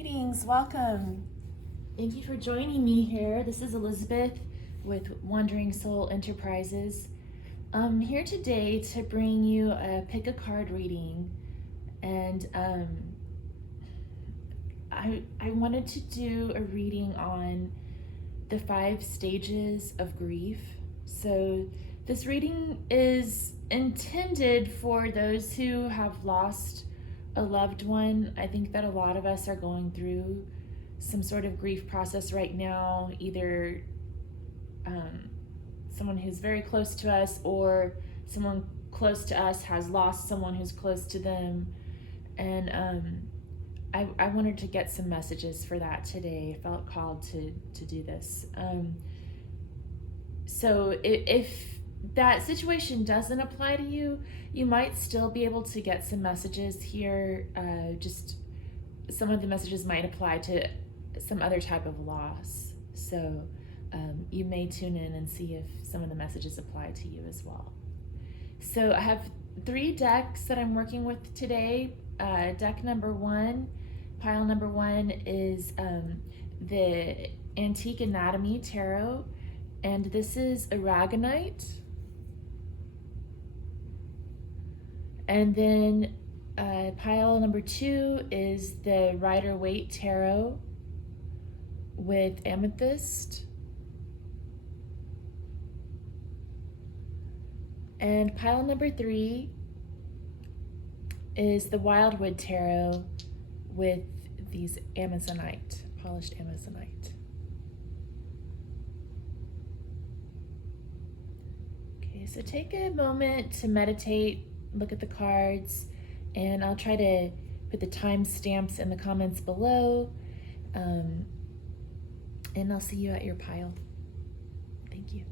Greetings, welcome. Thank you for joining me here. This is Elizabeth with Wandering Soul Enterprises. I'm here today to bring you a pick a card reading, and I wanted to do a reading on the 5 stages of grief. So this reading is intended for those who have lost a loved one. I think that a lot of us are going through some sort of grief process right now, either someone who's very close to us or someone close to us has lost someone who's close to them. And I wanted to get some messages for that today. I felt called to do this. So if that situation doesn't apply to you, you might still be able to get some messages here. Just some of the messages might apply to some other type of loss. So you may tune in and see if some of the messages apply to you as well. So I have 3 decks that I'm working with today. Deck number 1, pile number 1 is the Antique Anatomy Tarot, and this is Aragonite. And then pile number 2 is the Rider-Waite Tarot with Amethyst. And pile number 3 is the Wildwood Tarot with these Amazonite, polished Amazonite. Okay, so take a moment to meditate, look at the cards, and I'll try to put the timestamps in the comments below, and I'll see you at your pile. Thank you.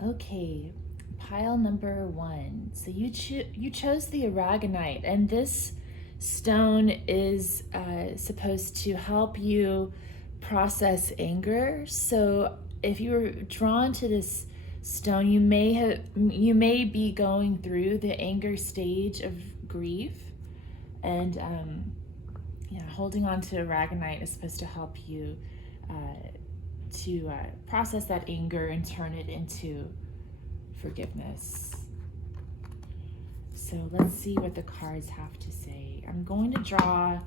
Okay, pile number 1. So you chose the Aragonite, and this stone is supposed to help you process anger. So if you were drawn to this stone, you may be going through the anger stage of grief, and holding on to Aragonite is supposed to help you to process that anger and turn it into forgiveness. So let's see what the cards have to say. I'm going to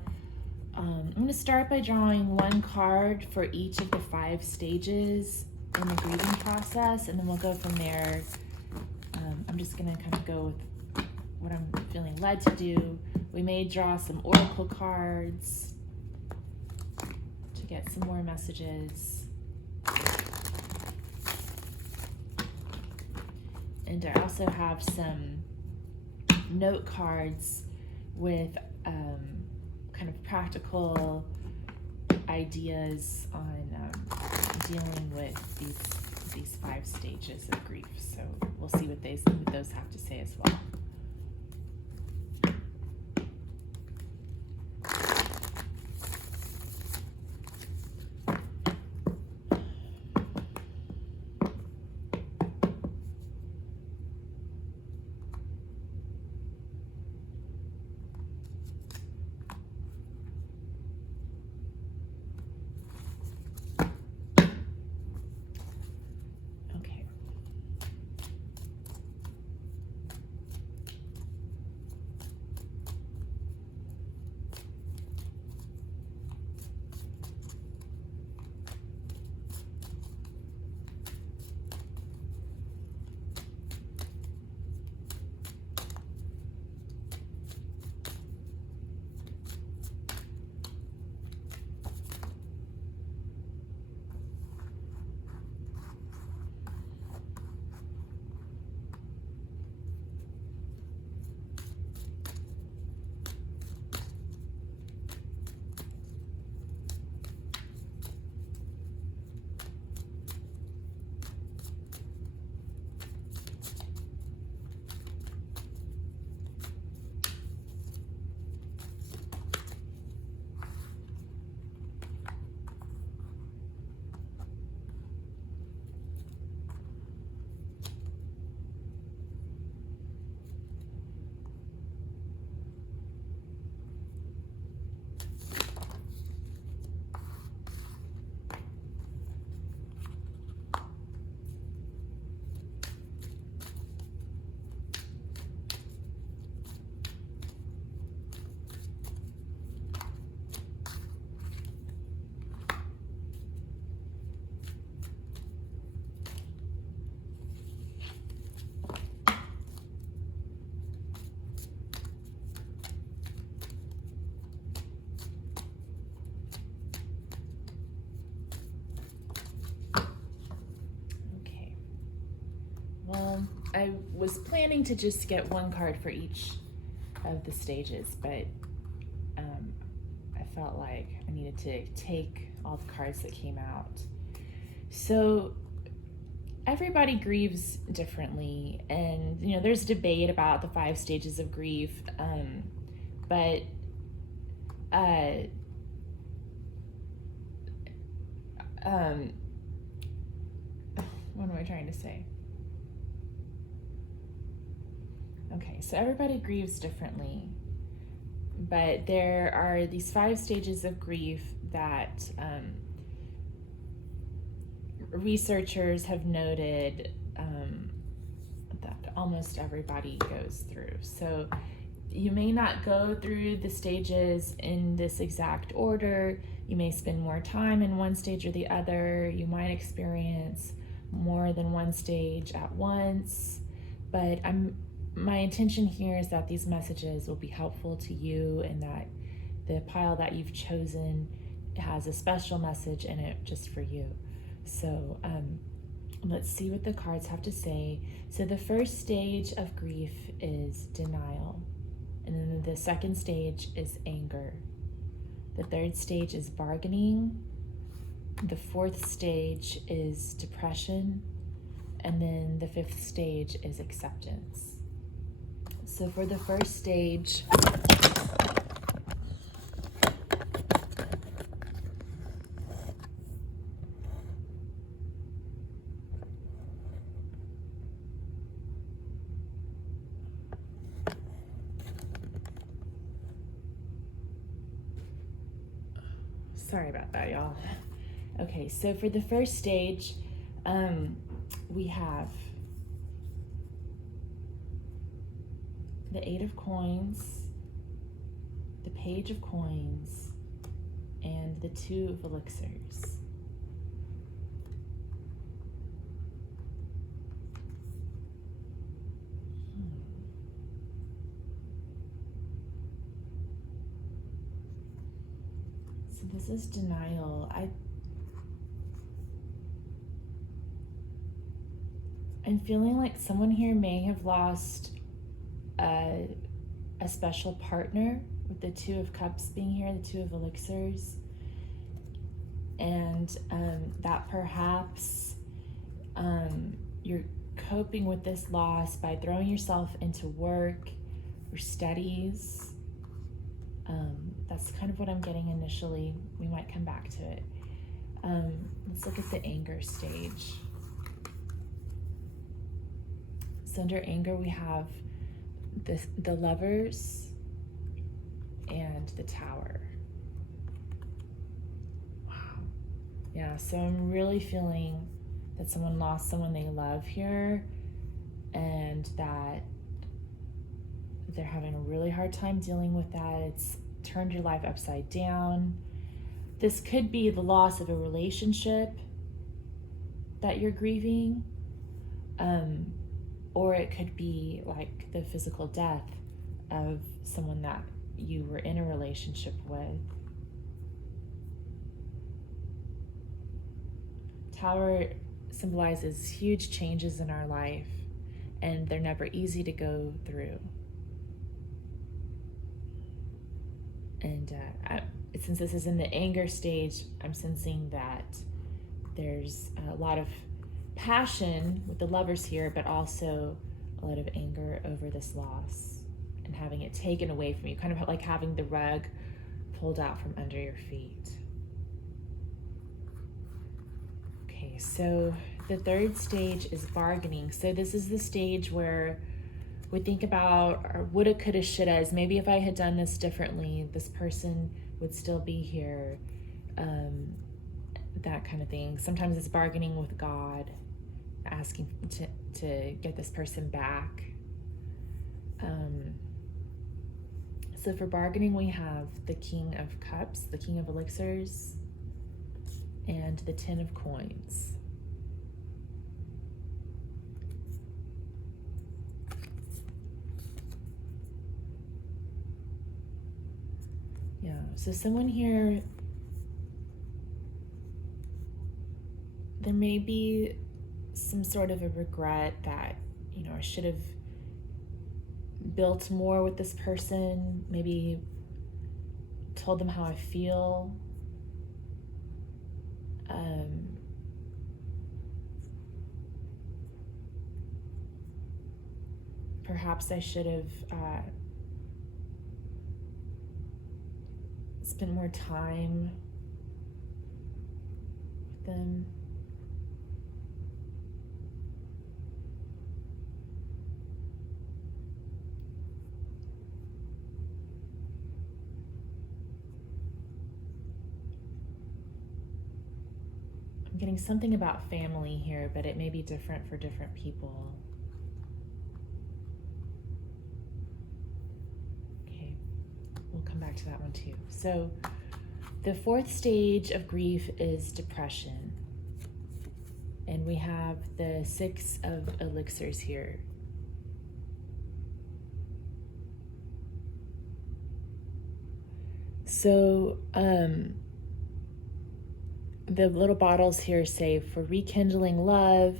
start by drawing 1 card for each of the 5 stages in the grieving process, and then we'll go from there. I'm just gonna kind of go with what I'm feeling led to do. We may draw some oracle cards to get some more messages. And I also have some note cards with kind of practical ideas on dealing with these 5 stages of grief. So we'll see what those have to say as well. I was planning to just get 1 card for each of the stages, but I felt like I needed to take all the cards that came out. So everybody grieves differently, and there's debate about the 5 stages of grief, but what am I trying to say? Okay, so everybody grieves differently, but there are these 5 stages of grief that researchers have noted that almost everybody goes through. So you may not go through the stages in this exact order. You may spend more time in one stage or the other. You might experience more than one stage at once, but my intention here is that these messages will be helpful to you, and that the pile that you've chosen has a special message in it just for you. So let's see what the cards have to say. So the first stage of grief is denial, and then the second stage is anger. The third stage is bargaining. The fourth stage is depression, and then the fifth stage is acceptance. So for the first stage, sorry about that, y'all. Okay, so for the first stage, we have the 8 of coins, the page of coins, and the 2 of elixirs. So this is denial. I'm feeling like someone here may have lost a a special partner, with the Two of Cups being here, the Two of Elixirs, and that perhaps you're coping with this loss by throwing yourself into work or studies. That's kind of what I'm getting initially. We might come back to it. Let's look at the anger stage. So under anger, we have the Lovers and the Tower. Wow. Yeah, so I'm really feeling that someone lost someone they love here, and that they're having a really hard time dealing with that. It's turned your life upside down. This could be the loss of a relationship that you're grieving, or it could be like the physical death of someone that you were in a relationship with. Tower symbolizes huge changes in our life, and they're never easy to go through. And since this is in the anger stage, I'm sensing that there's a lot of passion with the Lovers here, but also a lot of anger over this loss and having it taken away from you, kind of like having the rug pulled out from under your feet. Okay, so the third stage is bargaining. So this is the stage where we think about our woulda, coulda, shouldas. Maybe if I had done this differently, this person would still be here. That kind of thing. Sometimes it's bargaining with God, asking to get this person back. So for bargaining, we have the King of Cups, the King of Elixirs, and the Ten of Coins. Yeah, so someone here, there may be some sort of a regret that, I should have built more with this person, maybe told them how I feel. Perhaps I should have spent more time with them. I'm getting something about family here, but it may be different for different people. Okay, we'll come back to that one too. So the fourth stage of grief is depression. And we have the Six of Elixirs here. So, the little bottles here say for rekindling love,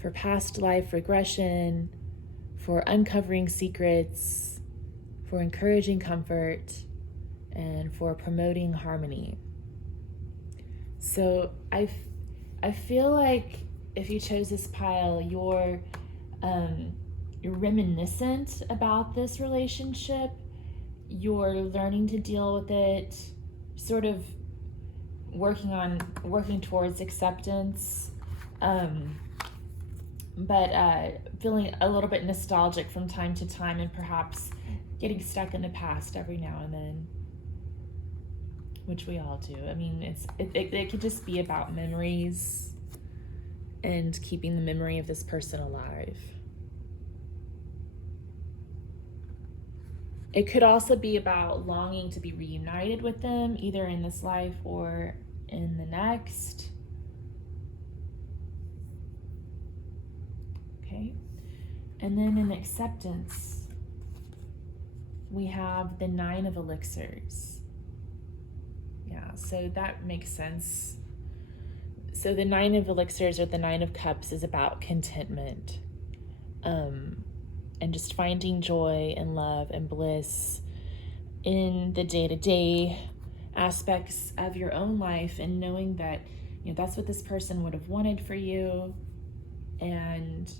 for past life regression, for uncovering secrets, for encouraging comfort, and for promoting harmony. So I feel like if you chose this pile, you're reminiscent about this relationship. You're learning to deal with it, sort of working towards acceptance, but feeling a little bit nostalgic from time to time, and perhaps getting stuck in the past every now and then, which we all do. I mean, it could just be about memories and keeping the memory of this person alive. It could also be about longing to be reunited with them, either in this life or in the next. Okay. And then in acceptance, we have the Nine of Elixirs. Yeah, so that makes sense. So the Nine of Elixirs, or the Nine of Cups, is about contentment. and just finding joy and love and bliss in the day-to-day aspects of your own life, and knowing that, that's what this person would have wanted for you, and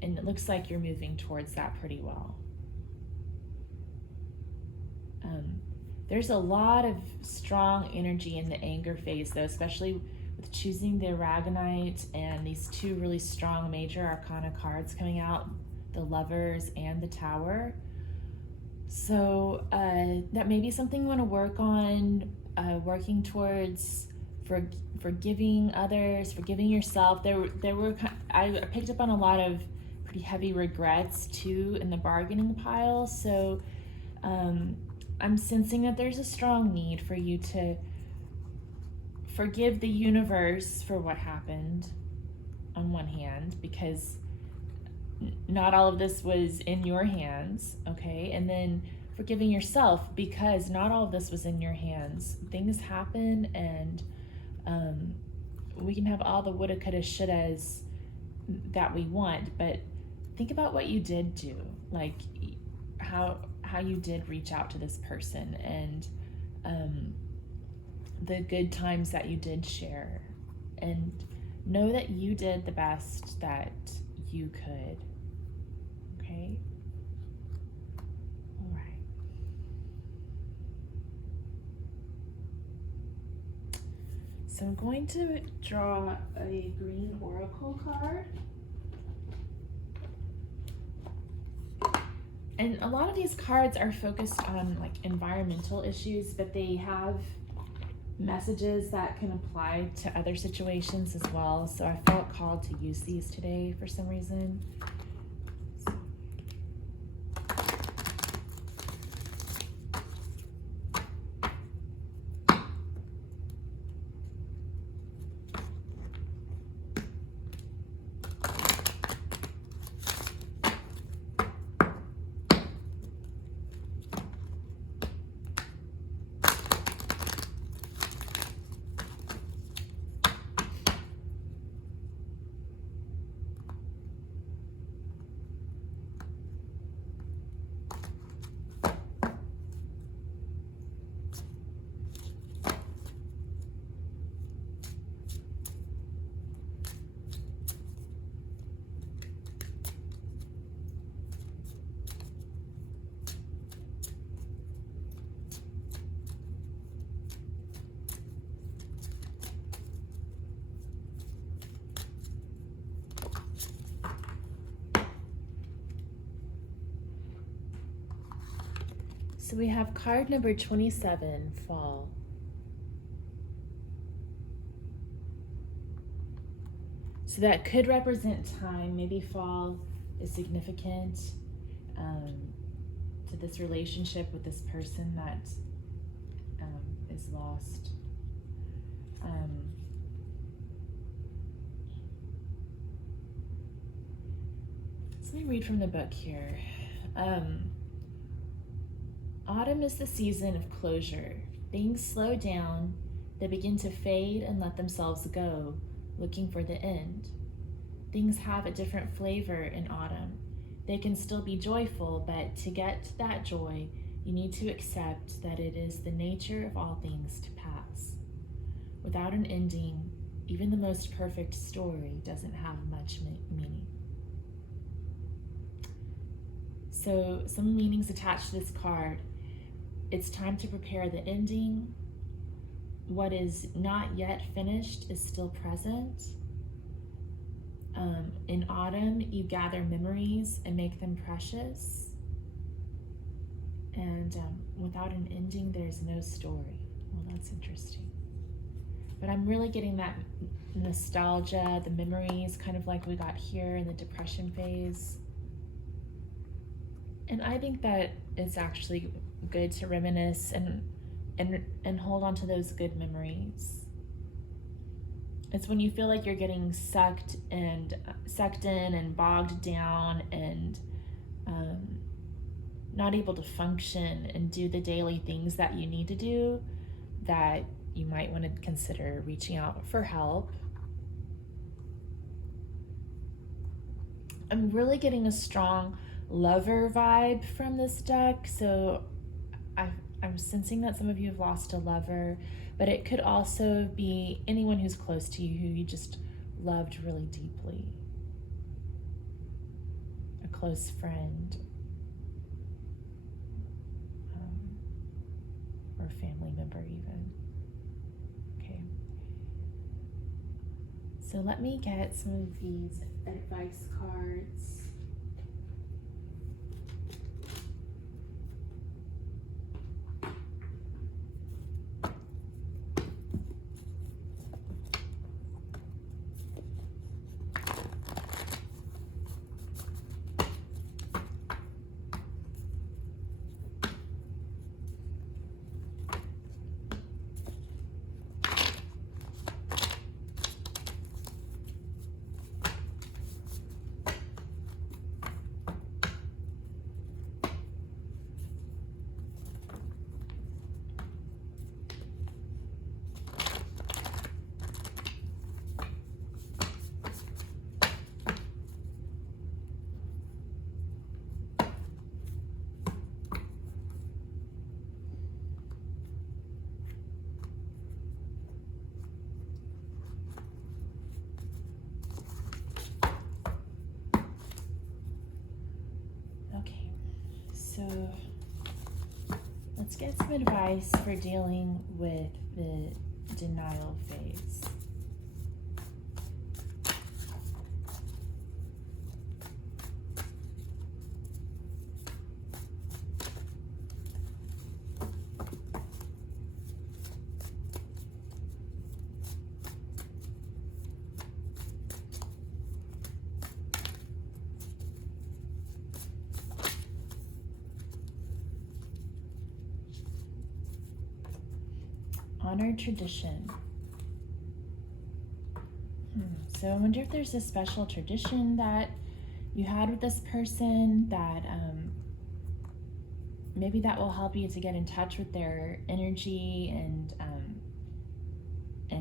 it looks like you're moving towards that pretty well. There's a lot of strong energy in the anger phase, though, especially with choosing the Aragonite and these two really strong major arcana cards coming out, the Lovers and the Tower. So that may be something you want to work on, working towards forgiving others, forgiving yourself. I picked up on a lot of pretty heavy regrets too in the bargaining pile. So I'm sensing that there's a strong need for you to forgive the universe for what happened on one hand, because not all of this was in your hands, okay? And then forgiving yourself because not all of this was in your hands. Things happen, and we can have all the woulda, coulda, shouldas that we want, but think about what you did do, like how you did reach out to this person, and the good times that you did share, and know that you did the best that you could. Okay? All right. So I'm going to draw a green oracle card. And a lot of these cards are focused on like environmental issues, but they have messages that can apply to other situations as well. So I felt called to use these today for some reason. So we have card number 27, Fall. So that could represent time. Maybe fall is significant to this relationship with this person that is lost. So let me read from the book here. Autumn is the season of closure. Things slow down, they begin to fade and let themselves go, looking for the end. Things have a different flavor in autumn. They can still be joyful, but to get that joy, you need to accept that it is the nature of all things to pass. Without an ending, even the most perfect story doesn't have much meaning. So some meanings attached to this card. It's time to prepare the ending. What is not yet finished is still present. In autumn, you gather memories and make them precious. And without an ending, there's no story. Well, that's interesting. But I'm really getting that nostalgia, the memories, kind of like we got here in the depression phase. And I think that it's actually good to reminisce and hold on to those good memories. It's when you feel like you're getting sucked in and bogged down and not able to function and do the daily things that you need to do, that you might want to consider reaching out for help. I'm really getting a strong lover vibe from this deck. So I'm sensing that some of you have lost a lover, but it could also be anyone who's close to you who you just loved really deeply. A close friend, or a family member even. Okay. So let me get some of these advice cards. Okay, so let's get some advice for dealing with the denial phase. Honor tradition. So I wonder if there's a special tradition that you had with this person that maybe that will help you to get in touch with their energy and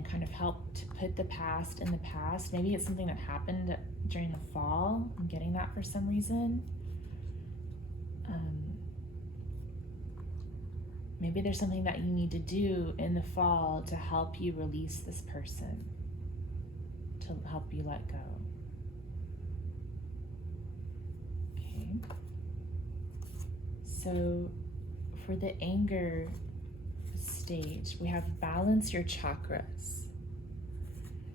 kind of help to put the past in the past. Maybe it's something that happened during the fall. I'm getting that for some reason. Maybe there's something that you need to do in the fall to help you release this person, to help you let go. Okay. So for the anger stage, we have balance your chakras.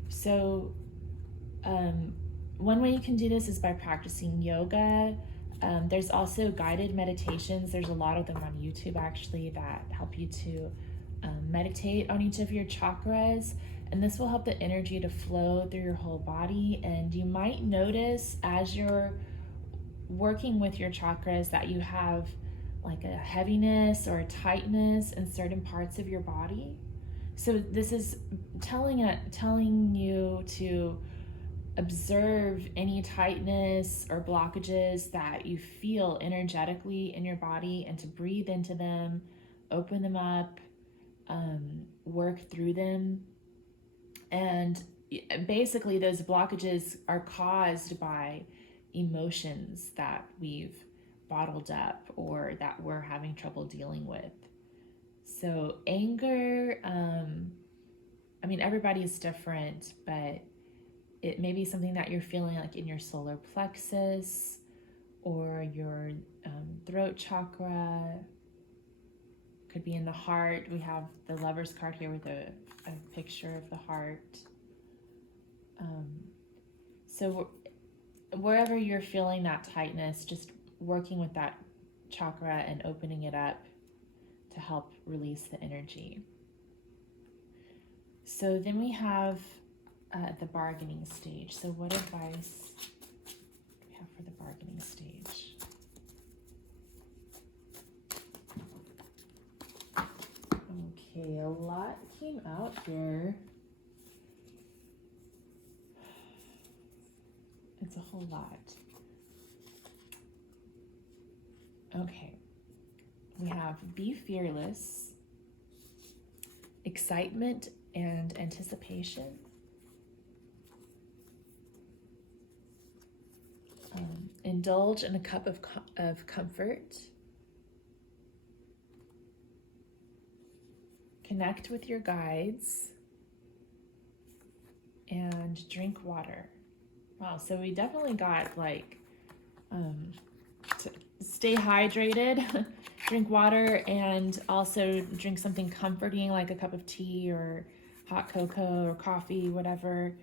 So one way you can do this is by practicing yoga. There's also guided meditations. There's a lot of them on YouTube actually that help you to meditate on each of your chakras, and this will help the energy to flow through your whole body. And you might notice as you're working with your chakras that you have like a heaviness or a tightness in certain parts of your body. So this is telling you to observe any tightness or blockages that you feel energetically in your body and to breathe into them, open them up, work through them. And basically those blockages are caused by emotions that we've bottled up or that we're having trouble dealing with. So anger, I mean, everybody is different, but it may be something that you're feeling like in your solar plexus or your throat chakra. Could be in the heart. We have the Lover's card here with a picture of the heart. So wherever you're feeling that tightness, just working with that chakra and opening it up to help release the energy. So then we have the bargaining stage. So what advice do we have for the bargaining stage? Okay, a lot came out here. It's a whole lot. Okay, we have be fearless, excitement and anticipation, indulge in a cup of comfort. Connect with your guides and drink water. Wow, so we definitely got like to stay hydrated, drink water, and also drink something comforting like a cup of tea or hot cocoa or coffee, whatever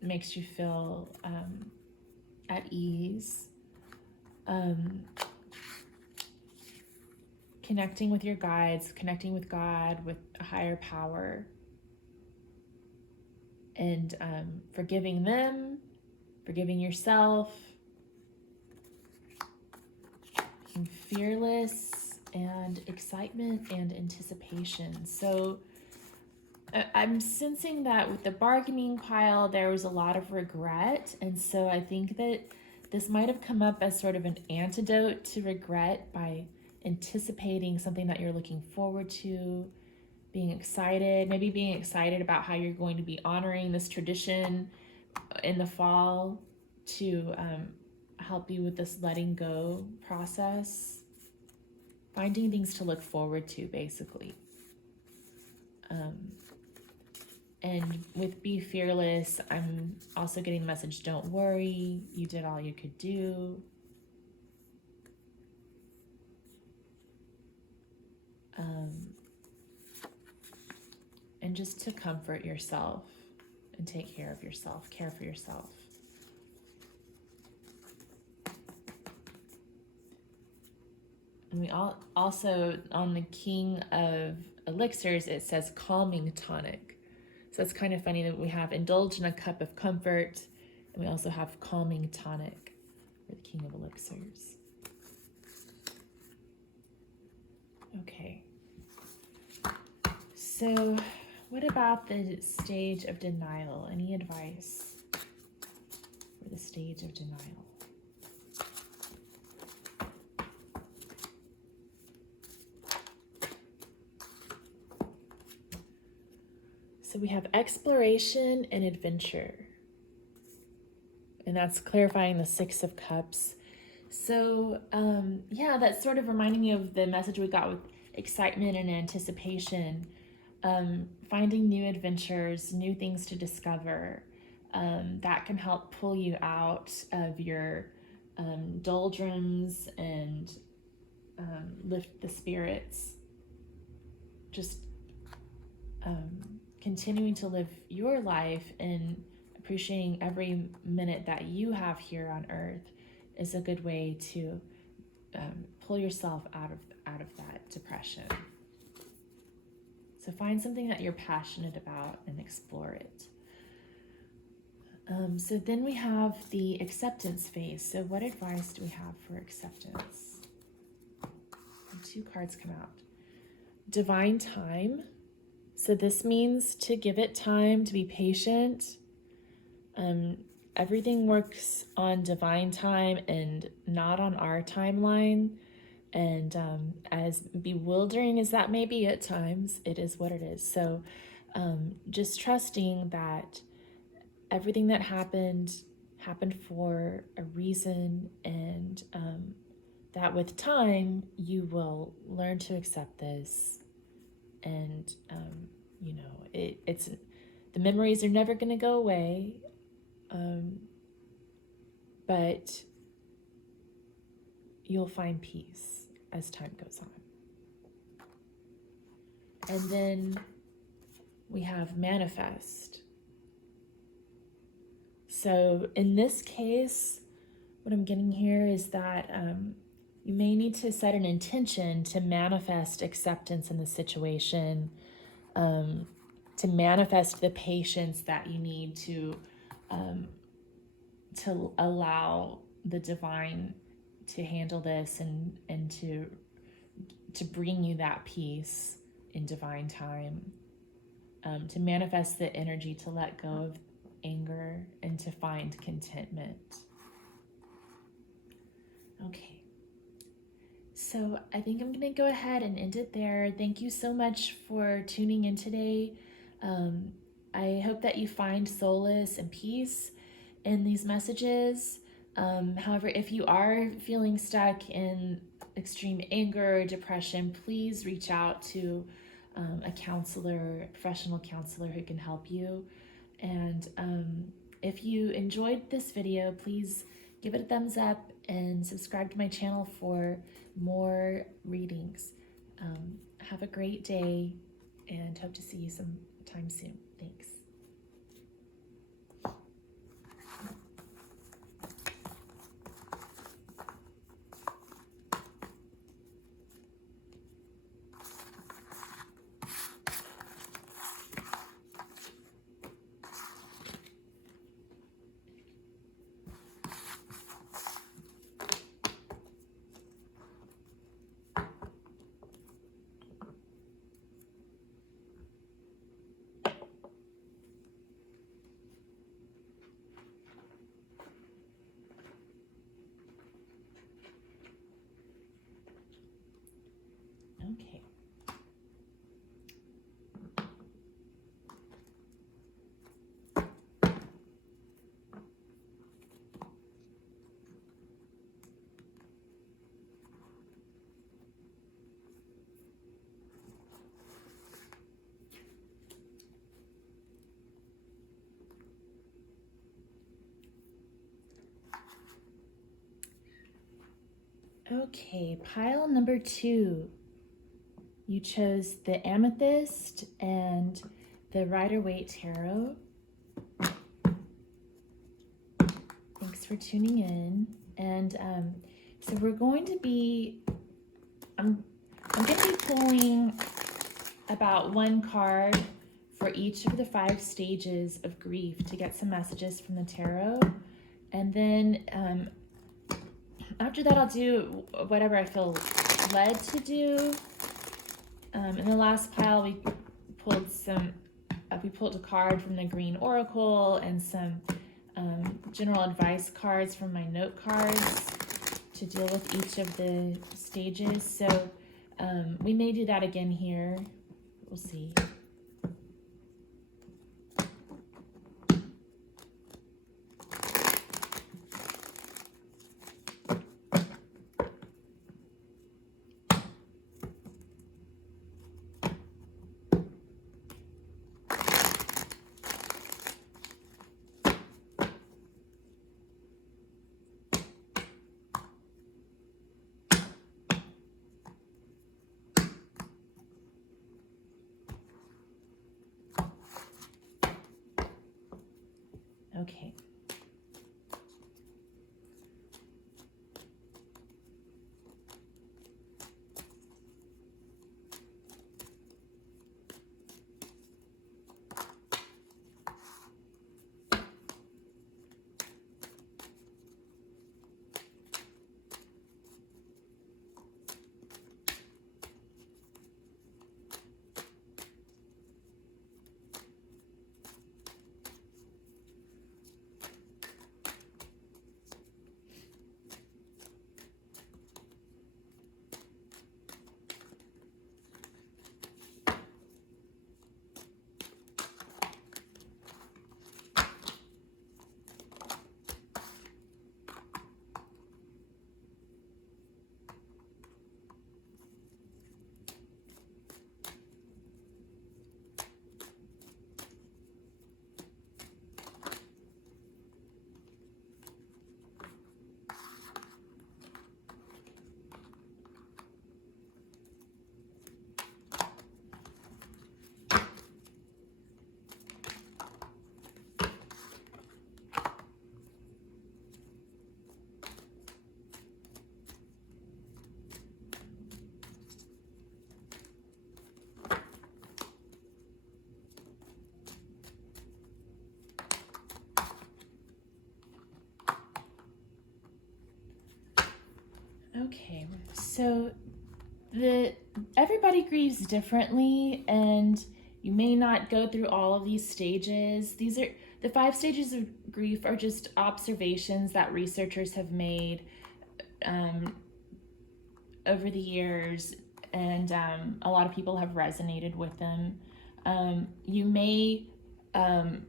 makes you feel at ease. Connecting with your guides, connecting with God, with a higher power, and forgiving them, forgiving yourself, being fearless, and excitement and anticipation. So I'm sensing that with the bargaining pile, there was a lot of regret. And so I think that this might have come up as sort of an antidote to regret by anticipating something that you're looking forward to, being excited, maybe being excited about how you're going to be honoring this tradition in the fall to help you with this letting go process, finding things to look forward to, basically. And with Be Fearless, I'm also getting the message, don't worry, you did all you could do. And just to comfort yourself and take care of yourself, care for yourself. And we also, on the King of Elixirs, it says calming tonic. So it's kind of funny that we have indulge in a cup of comfort, and we also have calming tonic for the King of Elixirs. Okay. So what about the stage of denial? Any advice for the stage of denial? So we have exploration and adventure. And that's clarifying the Six of Cups. So, yeah, that's sort of reminding me of the message we got with excitement and anticipation. Finding new adventures, new things to discover, that can help pull you out of your doldrums and lift the spirits. Just continuing to live your life and appreciating every minute that you have here on earth is a good way to pull yourself out of that depression. So find something that you're passionate about and explore it. So then we have the acceptance phase. So what advice do we have for acceptance? And 2 cards come out. Divine time. So this means to give it time, to be patient. Everything works on divine time and not on our timeline. And as bewildering as that may be at times, it is what it is. So just trusting that everything that happened for a reason, and that with time you will learn to accept this. And it's the memories are never going to go away, but you'll find peace as time goes on. And then we have manifest. So in this case, what I'm getting here is that you may need to set an intention to manifest acceptance in the situation, to manifest the patience that you need to allow the divine to handle this and to bring you that peace in divine time, to manifest the energy to let go of anger and to find contentment. Okay, so I think I'm gonna go ahead and end it there. Thank you so much for tuning in today. I hope that you find solace and peace in these messages. However, if you are feeling stuck in extreme anger or depression, please reach out to a counselor, a professional counselor who can help you. And if you enjoyed this video, please give it a thumbs up and subscribe to my channel for more readings. Have a great day and hope to see you sometime soon. Thanks. Okay. Okay, pile number 2. You chose the Amethyst and the Rider-Waite Tarot. Thanks for tuning in. And so we're going to be, I'm going to be pulling about one card for each of the 5 stages of grief to get some messages from the tarot. And then after that, I'll do whatever I feel led to do. In the last pile, we pulled a card from the Green Oracle and some general advice cards from my note cards to deal with each of the stages. So we may do that again here. We'll see. Okay. Okay, so everybody grieves differently, and you may not go through all of these stages. These are the 5 stages of grief are just observations that researchers have made over the years, and a lot of people have resonated with them. You may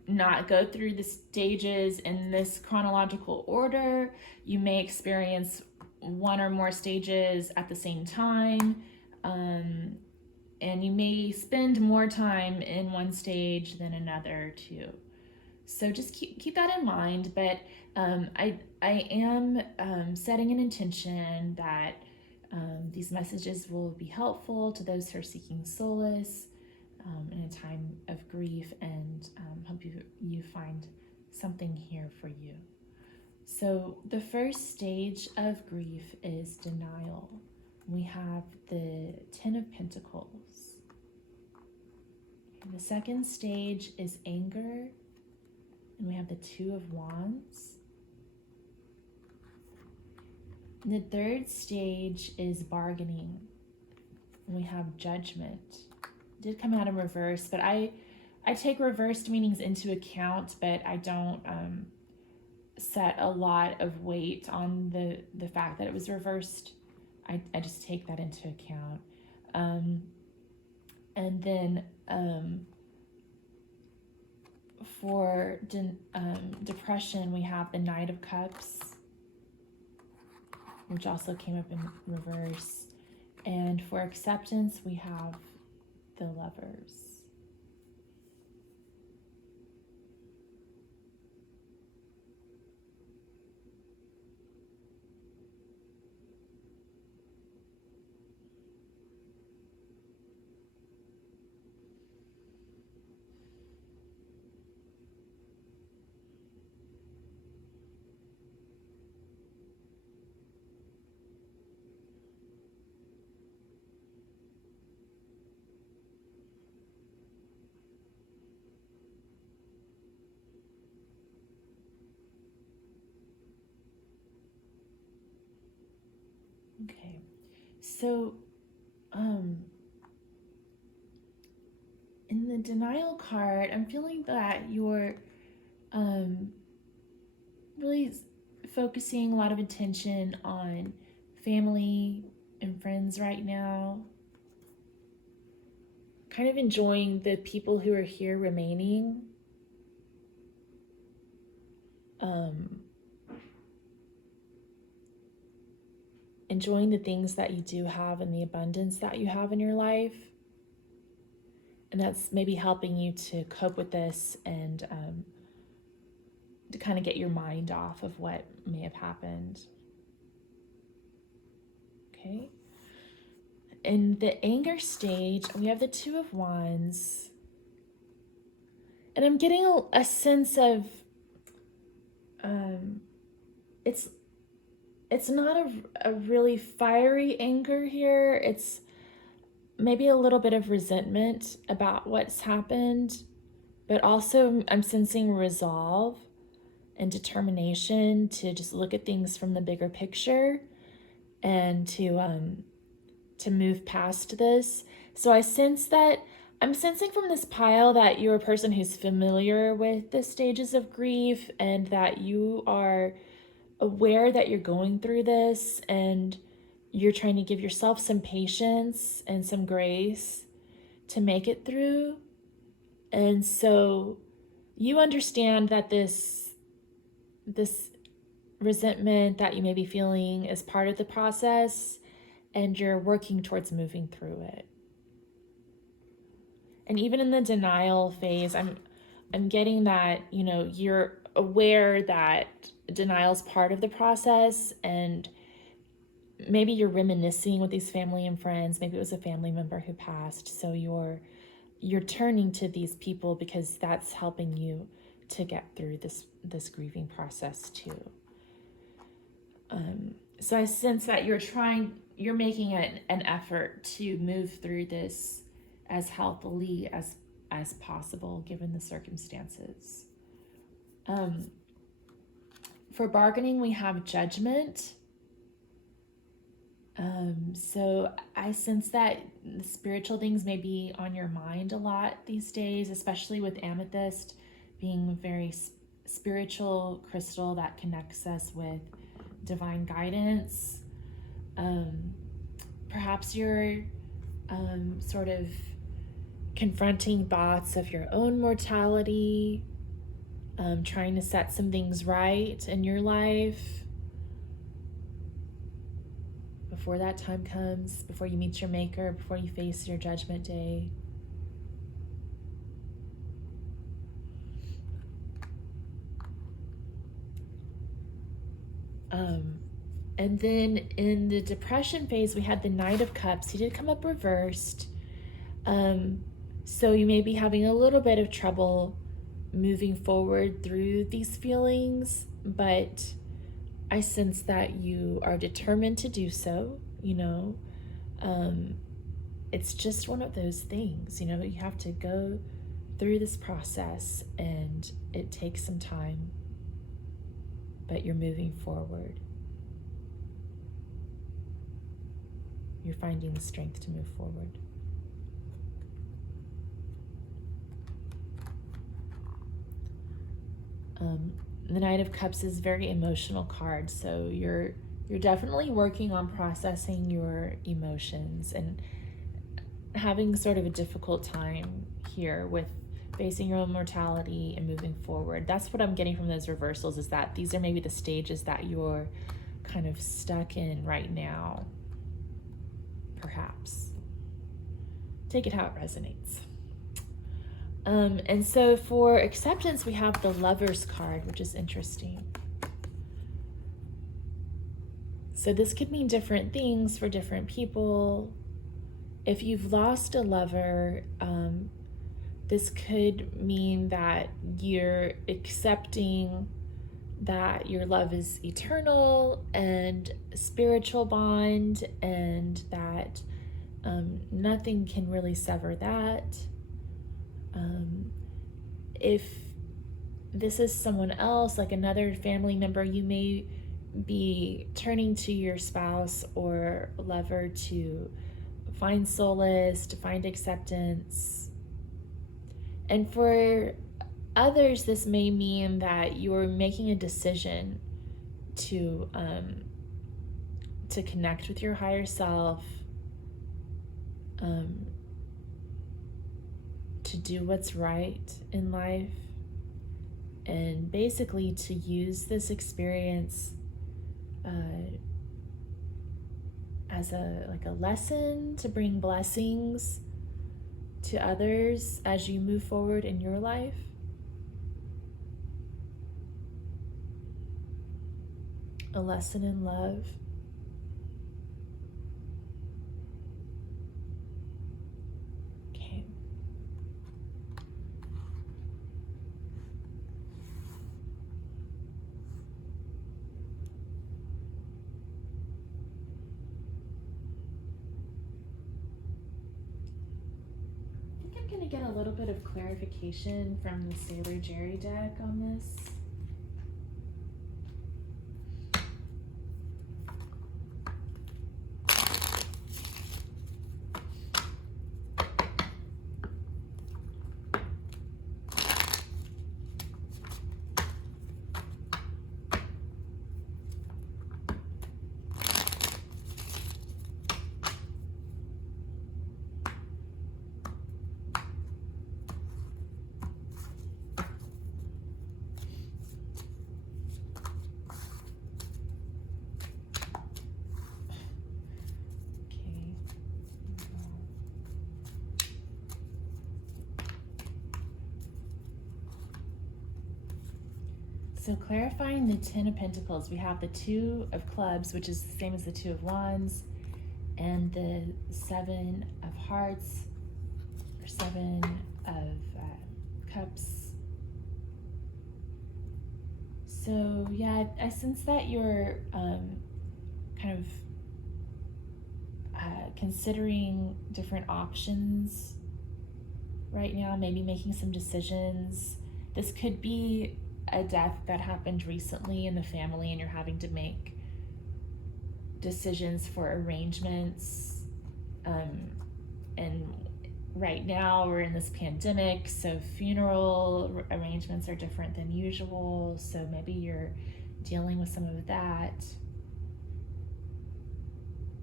not go through the stages in this chronological order. You may experience one or more stages at the same time, and you may spend more time in one stage than another too. So just keep that in mind. But I am setting an intention that these messages will be helpful to those who are seeking solace in a time of grief, and hope you find something here for you. So the first stage of grief is denial. We have the Ten of Pentacles. The second stage is anger, and we have the Two of Wands. And the third stage is bargaining, and we have Judgment. It did come out in reverse, but I take reversed meanings into account, but I don't set a lot of weight on the fact that it was reversed. I just take that into account. And then for depression, we have the Knight of Cups, which also came up in reverse. And for acceptance, we have the Lovers. Okay, so in the denial card, I'm feeling that you're really focusing a lot of attention on family and friends right now. Kind of enjoying the people who are here remaining. Enjoying the things that you do have and the abundance that you have in your life. And that's maybe helping you to cope with this and to kind of get your mind off of what may have happened. Okay. In the anger stage, we have the Two of Wands. And I'm getting a sense of, it's not a really fiery anger here. It's maybe a little bit of resentment about what's happened, but also I'm sensing resolve and determination to just look at things from the bigger picture and to move past this. So I'm sensing from this pile that you're a person who's familiar with the stages of grief, and that you are aware that you're going through this, and you're trying to give yourself some patience and some grace to make it through. And so you understand that this resentment that you may be feeling is part of the process, and you're working towards moving through it. And even in the denial phase, I'm getting that, you're aware that denial is part of the process, and maybe you're reminiscing with these family and friends. Maybe it was a family member who passed, so you're turning to these people because that's helping you to get through this grieving process too. So I sense that you're making an effort to move through this as healthily as possible given the circumstances. For bargaining, we have Judgment. So I sense that the spiritual things may be on your mind a lot these days, especially with amethyst being a very spiritual crystal that connects us with divine guidance. Perhaps you're sort of confronting thoughts of your own mortality, trying to set some things right in your life before that time comes, before you meet your Maker, before you face your judgment day. And then in the depression phase, we had the Knight of Cups. He did come up reversed. So you may be having a little bit of trouble moving forward through these feelings, but I sense that you are determined to do so, It's just one of those things, you have to go through this process and it takes some time, but you're moving forward. You're finding the strength to move forward. The Knight of Cups is a very emotional card, so you're definitely working on processing your emotions and having sort of a difficult time here with facing your own mortality and moving forward. That's what I'm getting from those reversals, is that these are maybe the stages that you're kind of stuck in right now, perhaps. Take it how it resonates. And so for acceptance, we have the Lover's card, which is interesting. So this could mean different things for different people. If you've lost a lover, this could mean that you're accepting that your love is eternal and a spiritual bond, and that nothing can really sever that. If this is someone else, like another family member, you may be turning to your spouse or lover to find solace, to find acceptance. And for others, this may mean that you're making a decision to connect with your higher self, to do what's right in life, and basically to use this experience as a lesson to bring blessings to others as you move forward in your life. A lesson in love. Okay. I think I'm going to get a little bit of clarification from the Sailor Jerry deck on this. So clarifying the Ten of Pentacles, we have the Two of Clubs, which is the same as the Two of Wands, and the Seven of Hearts, or Seven of Cups. So yeah, I sense that you're kind of considering different options right now, maybe making some decisions. This could be a death that happened recently in the family and you're having to make decisions for arrangements. And right now we're in this pandemic, so funeral arrangements are different than usual. So maybe you're dealing with some of that.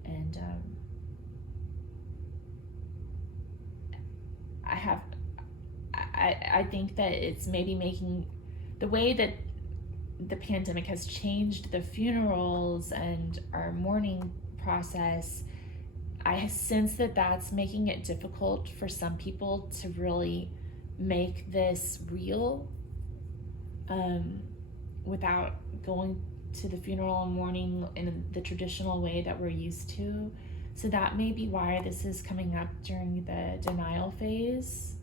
And I I think that it's maybe making the way that the pandemic has changed the funerals and our mourning process. I sense that that's making it difficult for some people to really make this real, without going to the funeral and mourning in the traditional way that we're used to. So that may be why this is coming up during the denial phase.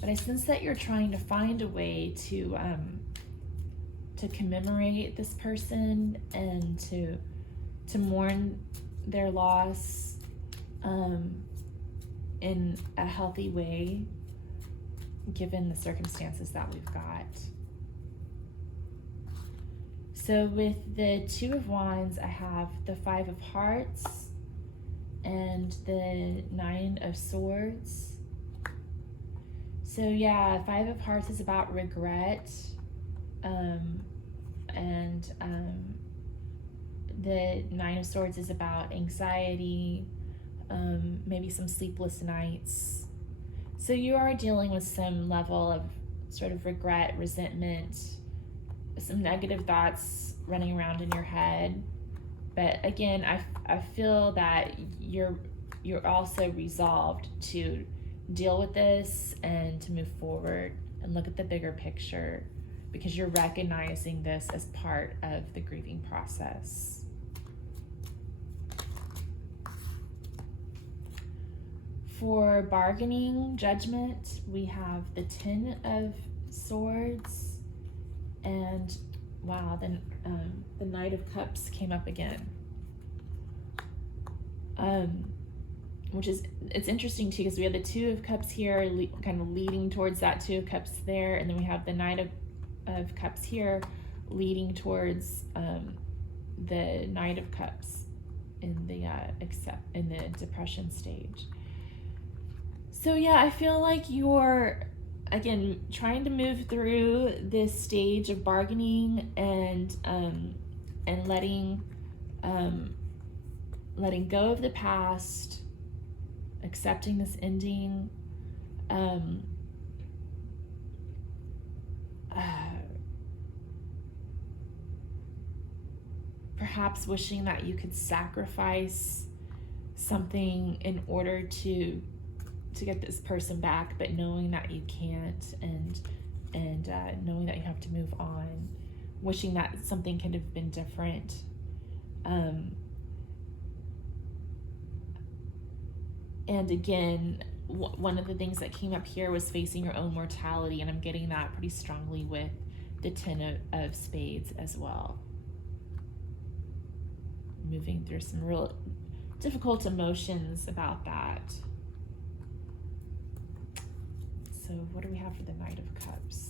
But I sense that you're trying to find a way to commemorate this person and to mourn their loss in a healthy way, given the circumstances that we've got. So with the Two of Wands, I have the Five of Hearts and the Nine of Swords. So yeah, Five of Hearts is about regret, and the Nine of Swords is about anxiety, maybe some sleepless nights. So you are dealing with some level of sort of regret, resentment, some negative thoughts running around in your head. But again, I feel that you're also resolved to deal with this and to move forward and look at the bigger picture, because you're recognizing this as part of the grieving process. For bargaining, judgment, we have the Ten of Swords, and wow, then the Knight of Cups came up again. Which is, it's interesting too, because we have the Two of Cups here, kind of leading towards that Two of Cups there, and then we have the Knight of Cups here, leading towards the Knight of Cups in the depression stage. So yeah, I feel like you're, again, trying to move through this stage of bargaining and letting go of the past, accepting this ending, perhaps wishing that you could sacrifice something in order to get this person back, but knowing that you can't, and knowing that you have to move on, wishing that something could have been different. And again, one of the things that came up here was facing your own mortality, and I'm getting that pretty strongly with the Ten of Spades as well. Moving through some real difficult emotions about that. So what do we have for the Knight of Cups?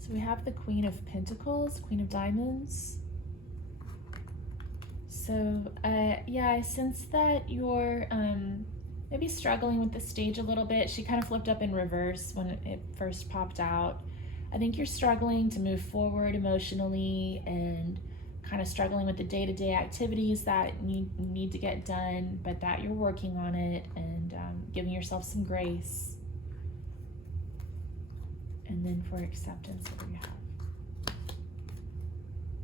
So we have the Queen of Pentacles, Queen of Diamonds. So yeah, I sense that you're maybe struggling with the stage a little bit. She kind of flipped up in reverse when it first popped out. I think you're struggling to move forward emotionally and kind of struggling with the day-to-day activities that you need to get done, but that you're working on it and giving yourself some grace. And then for acceptance, what do we have?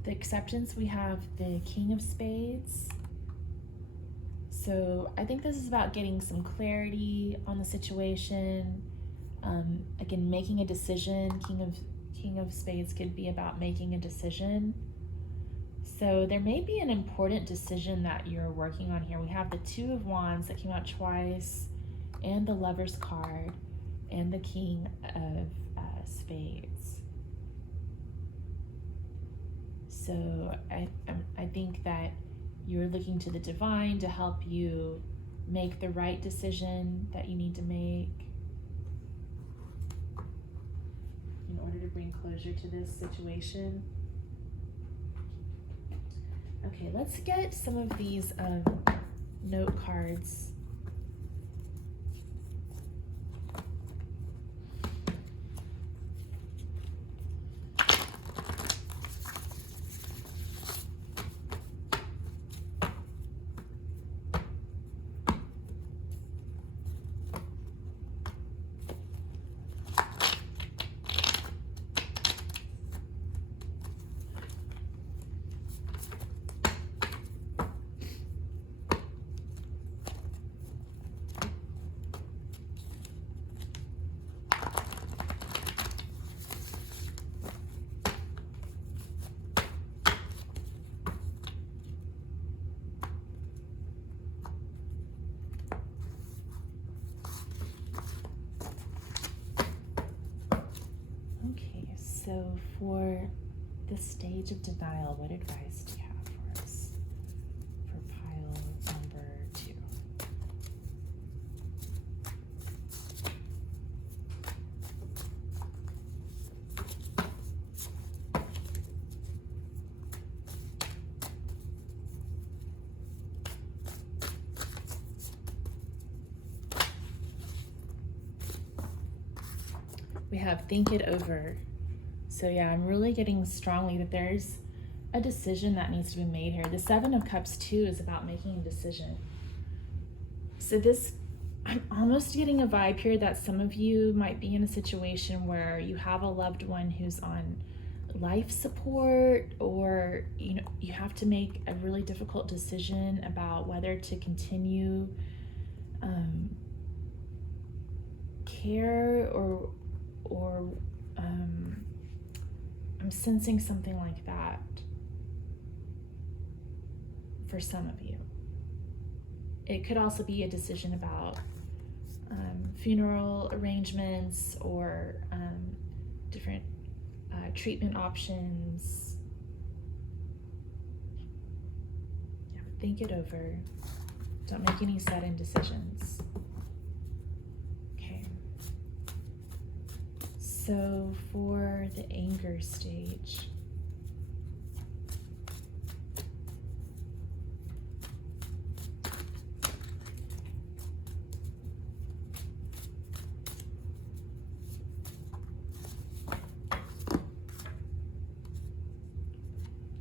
The acceptance, we have the King of Spades. So I think this is about getting some clarity on the situation. Again, making a decision. King of Spades could be about making a decision. So there may be an important decision that you're working on here. We have the Two of Wands that came out twice, and the Lover's card, and the King of Spades. So I think that you're looking to the divine to help you make the right decision that you need to make in order to bring closure to this situation. Okay, let's get some of these note cards. Okay, so for the stage of denial, what advice do you have for us for pile number 2? We have think it over. So yeah, I'm really getting strongly that there's a decision that needs to be made here. The 7 of Cups too is about making a decision. So this, I'm almost getting a vibe here that some of you might be in a situation where you have a loved one who's on life support, or you have to make a really difficult decision about whether to continue care or I'm sensing something like that for some of you. It could also be a decision about funeral arrangements or different treatment options. Yeah, think it over. Don't make any sudden decisions. So for the anger stage,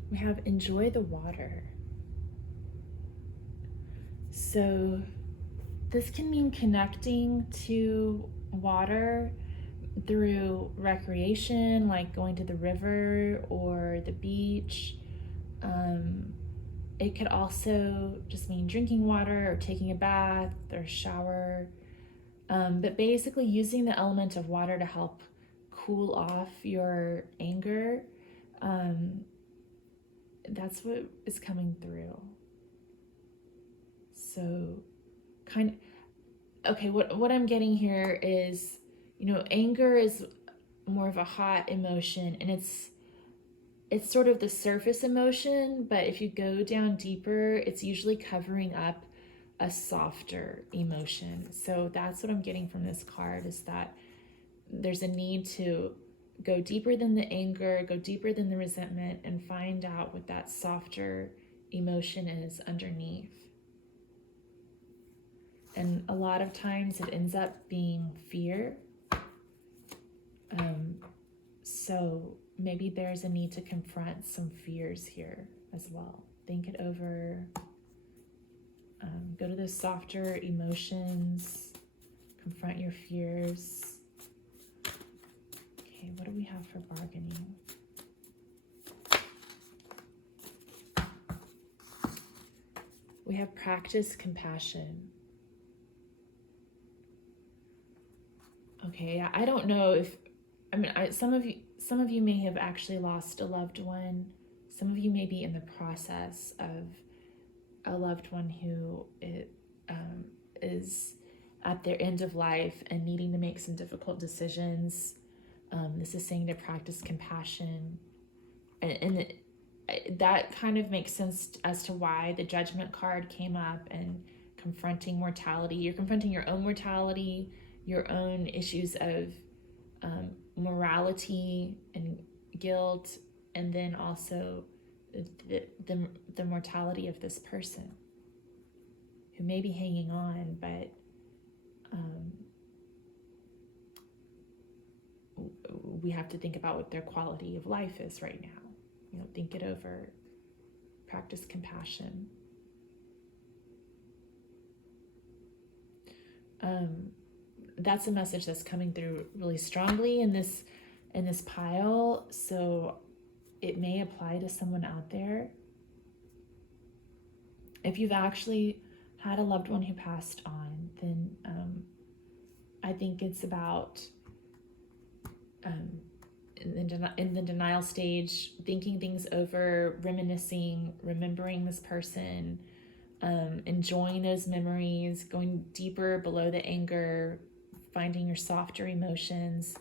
we have enjoy the water. So this can mean connecting to water through recreation, like going to the river or the beach. It could also just mean drinking water or taking a bath or shower. But basically using the element of water to help cool off your anger. That's what is coming through. So okay, what I'm getting here is, anger is more of a hot emotion, and it's sort of the surface emotion, but if you go down deeper, it's usually covering up a softer emotion. So that's what I'm getting from this card, is that there's a need to go deeper than the anger, go deeper than the resentment, and find out what that softer emotion is underneath. And a lot of times it ends up being fear. So maybe there's a need to confront some fears here as well. Think it over. Go to those softer emotions. Confront your fears. Okay, what do we have for bargaining? We have practice compassion. Okay, I don't know if, some of you may have actually lost a loved one. Some of you may be in the process of a loved one who is at their end of life and needing to make some difficult decisions. This is saying to practice compassion. And that kind of makes sense as to why the Judgment card came up, and confronting mortality. You're confronting your own mortality, your own issues of morality and guilt, and then also the mortality of this person who may be hanging on, but we have to think about what their quality of life is right now. Think it over, practice compassion. That's a message that's coming through really strongly in this pile, so it may apply to someone out there. If you've actually had a loved one who passed on, then I think it's about in the denial stage, thinking things over, reminiscing, remembering this person, enjoying those memories, going deeper below the anger, finding your softer emotions,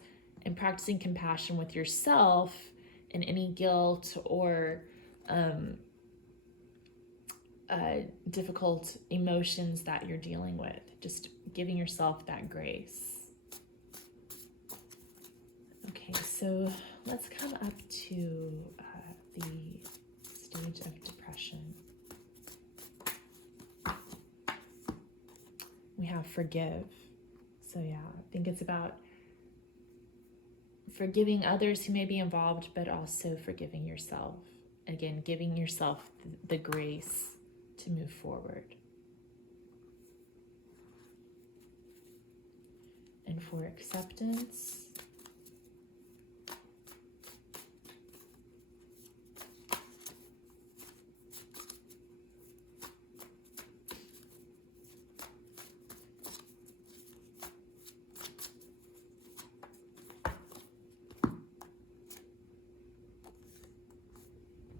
and practicing compassion with yourself in any guilt or difficult emotions that you're dealing with. Just giving yourself that grace. Okay, so let's come up to the stage of depression. We have forgive. So yeah, I think it's about forgiving others who may be involved, but also forgiving yourself. Again, giving yourself the grace to move forward. And for acceptance,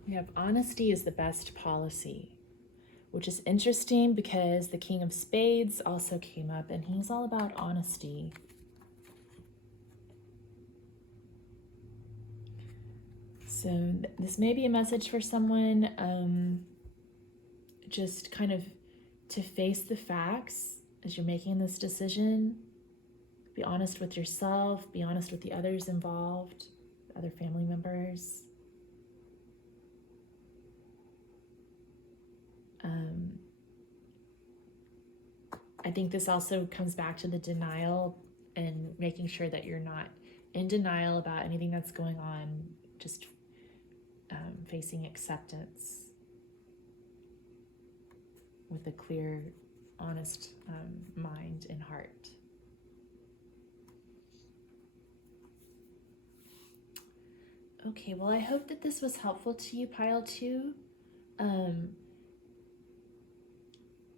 we have honesty is the best policy, which is interesting because the King of Spades also came up, and he's all about honesty. So this may be a message for someone, just kind of to face the facts as you're making this decision. Be honest with yourself, be honest with the others involved, other family members. I think this also comes back to the denial and making sure that you're not in denial about anything that's going on, just facing acceptance with a clear, honest mind and heart. Okay, well, I hope that this was helpful to you, Pile 2.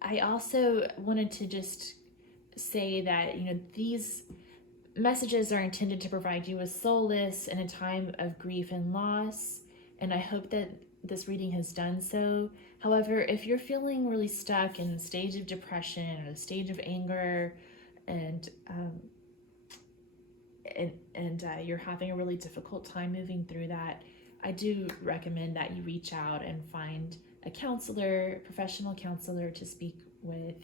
I also wanted to just say that, these messages are intended to provide you with solace in a time of grief and loss, and I hope that this reading has done so. However, if you're feeling really stuck in a stage of depression or a stage of anger, and you're having a really difficult time moving through that, I do recommend that you reach out and find a counselor, professional counselor to speak with.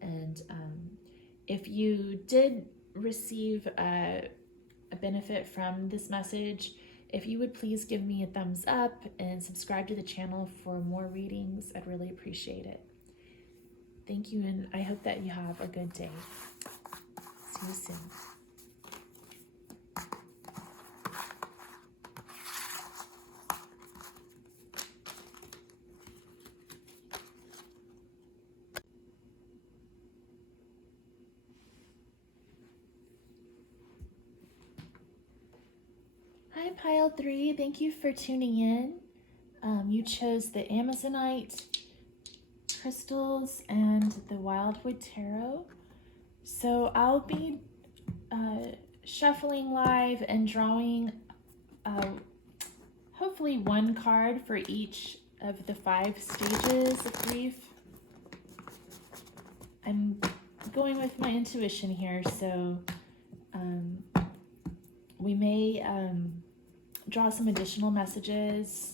And if you did receive a benefit from this message, if you would please give me a thumbs up and subscribe to the channel for more readings, I'd really appreciate it. Thank you, and I hope that you have a good day. See you soon. Hi, Pile 3. Thank you for tuning in. You chose the Amazonite crystals and the Wildwood Tarot. So I'll be shuffling live and drawing hopefully one card for each of the 5 stages of grief. I'm going with my intuition here, so we may draw some additional messages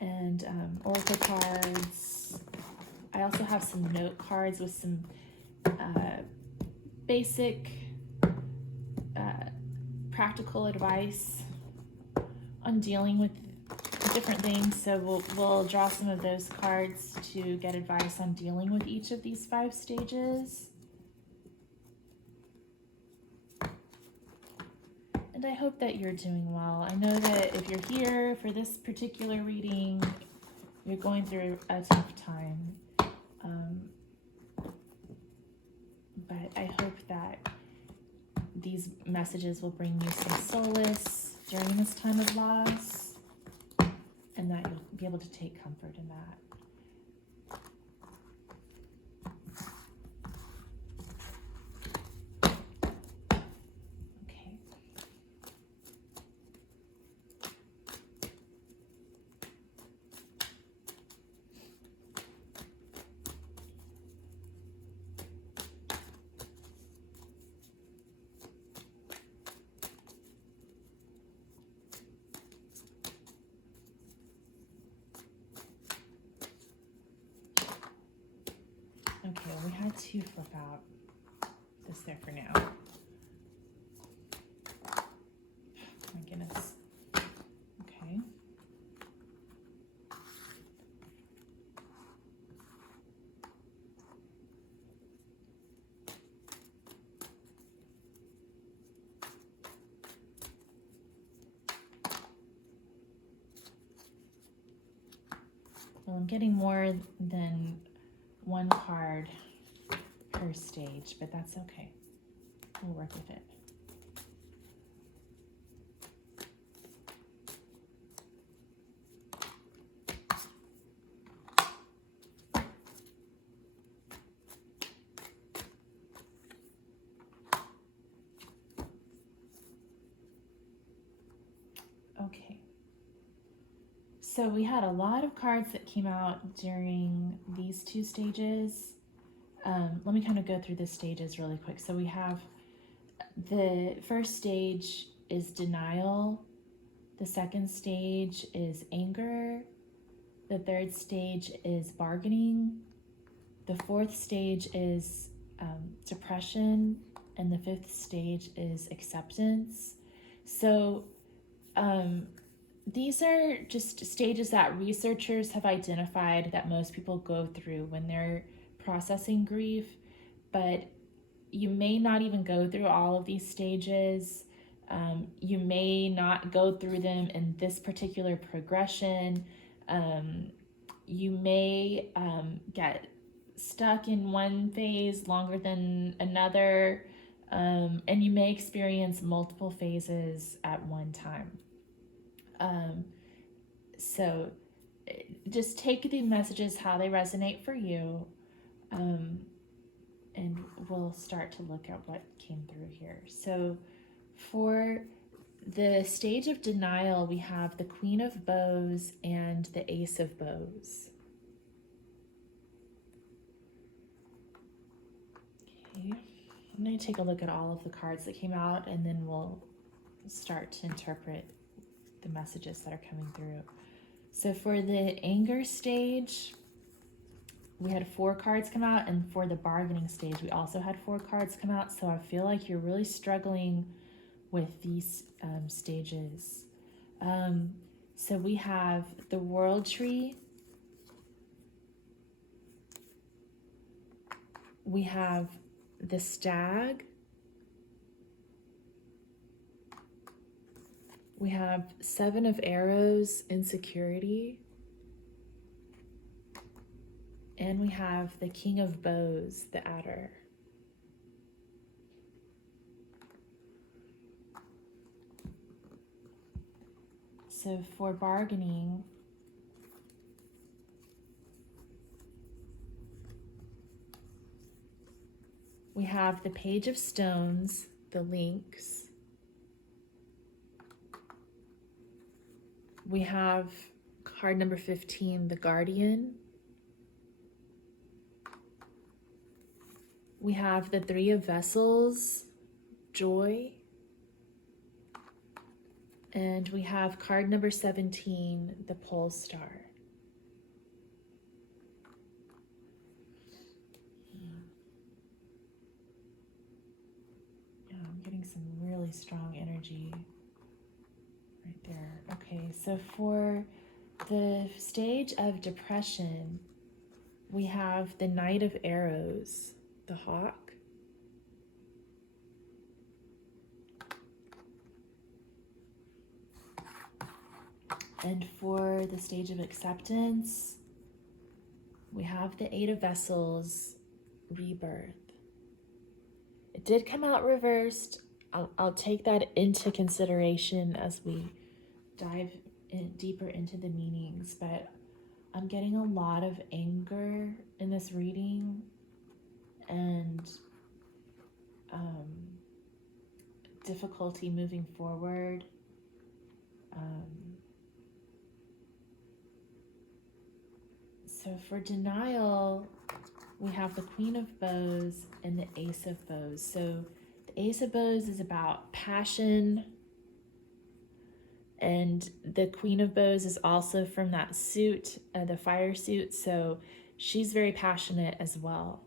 and oracle cards. I also have some note cards with some practical advice on dealing with different things. So we'll draw some of those cards to get advice on dealing with each of these 5 stages. And I hope that you're doing well. I know that if you're here for this particular reading, you're going through a tough time. But I hope that these messages will bring you some solace during this time of loss, and that you'll be able to take comfort in that. Okay. Okay, we had 2 flip out. This there for now. My goodness. Okay. Well, I'm getting more than 1 card per stage, but that's okay. We'll work with it. Okay. So we had a lot of cards that came out during these 2 stages. Let me kind of go through the stages really quick. So we have the first stage is denial. The second stage is anger. The third stage is bargaining. The fourth stage is depression. And the fifth stage is acceptance. So these are just stages that researchers have identified that most people go through when they're processing grief, but you may not even go through all of these stages. You may not go through them in this particular progression. You may get stuck in one phase longer than another, and you may experience multiple phases at one time. So just take the messages how they resonate for you, and we'll start to look at what came through here. So for the stage of denial, we have the Queen of Bows and the Ace of Bows. Okay, I'm going to take a look at all of the cards that came out, and then we'll start to interpret the messages that are coming through. So for the anger stage, we had 4 cards come out, and for the bargaining stage, we also had 4 cards come out. So I feel like you're really struggling with these stages. So we have the World Tree. We have the Stag. We have 7 of Arrows, insecurity. And we have the King of Bows, the Adder. So for bargaining, we have the Page of Stones, the Lynx. We have card number 15, the Guardian. We have the 3 of Vessels, Joy. And we have card number 17, the Pole Star. Yeah. I'm getting some really strong energy right there. Okay, so for the stage of depression, we have the Knight of Arrows, the hawk. And for the stage of acceptance, we have the Eight of Vessels, rebirth. It did come out reversed. I'll take that into consideration as we dive deeper into the meanings, but I'm getting a lot of anger in this reading and difficulty moving forward. So for denial, we have the Queen of Bows and the Ace of Bows. So the Ace of Bows is about passion, and the Queen of Bows is also from that suit, the fire suit, so she's very passionate as well.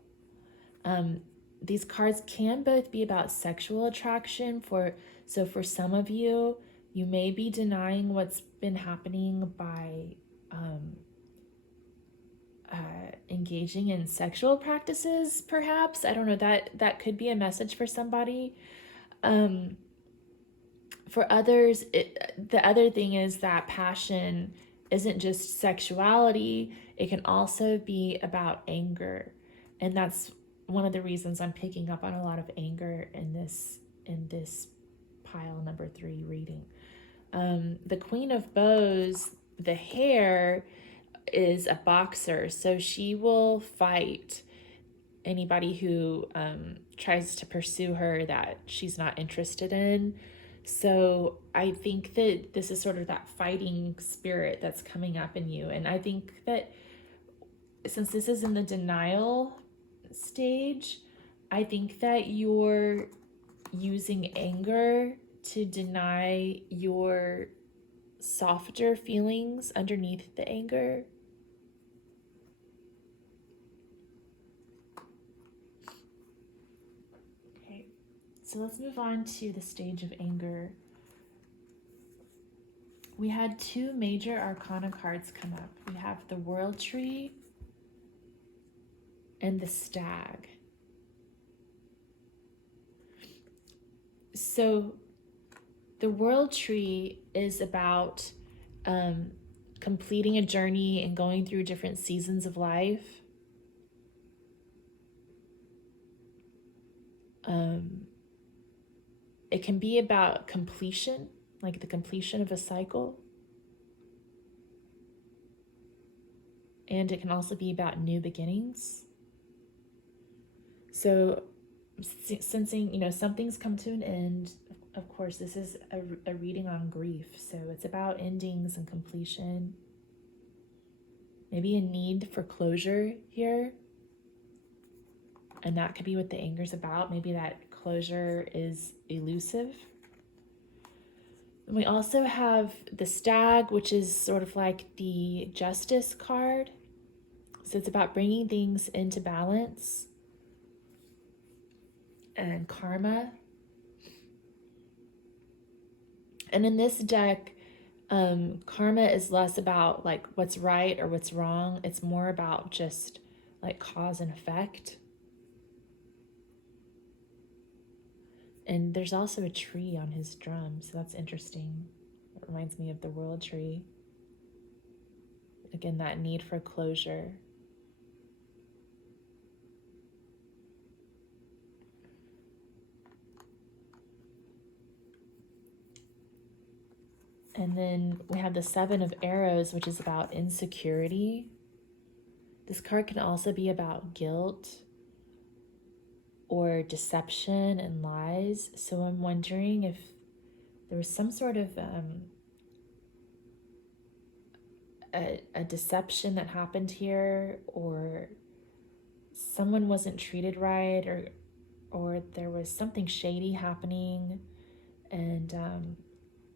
These cards can both be about sexual attraction. So for some of you, you may be denying what's been happening by engaging in sexual practices, perhaps. I don't know, that could be a message for somebody. For others, the other thing is that passion isn't just sexuality. It can also be about anger. And that's one of the reasons I'm picking up on a lot of anger in this pile number 3 reading. The Queen of Bows, the hair, is a boxer, so she will fight anybody who tries to pursue her that she's not interested in. So I think that this is sort of that fighting spirit that's coming up in you. And I think that since this is in the denial stage, I think that you're using anger to deny your softer feelings underneath the anger. Okay, so let's move on to the stage of anger. We had 2 major arcana cards come up. We have the World Tree and the Stag. So the World Tree is about completing a journey and going through different seasons of life. It can be about completion, like the completion of a cycle. And it can also be about new beginnings. So sensing, something's come to an end. Of course, this is a reading on grief. So it's about endings and completion. Maybe a need for closure here. And that could be what the anger's about. Maybe that closure is elusive. And we also have the Stag, which is sort of like the Justice card. So it's about bringing things into balance and karma. And in this deck, karma is less about like what's right or what's wrong. It's more about just like cause and effect. And there's also a tree on his drum, so that's interesting. It reminds me of the World Tree. Again, that need for closure. And then we have the 7 of Arrows, which is about insecurity. This card can also be about guilt or deception and lies. So I'm wondering if there was some sort of a deception that happened here, or someone wasn't treated right, or there was something shady happening, and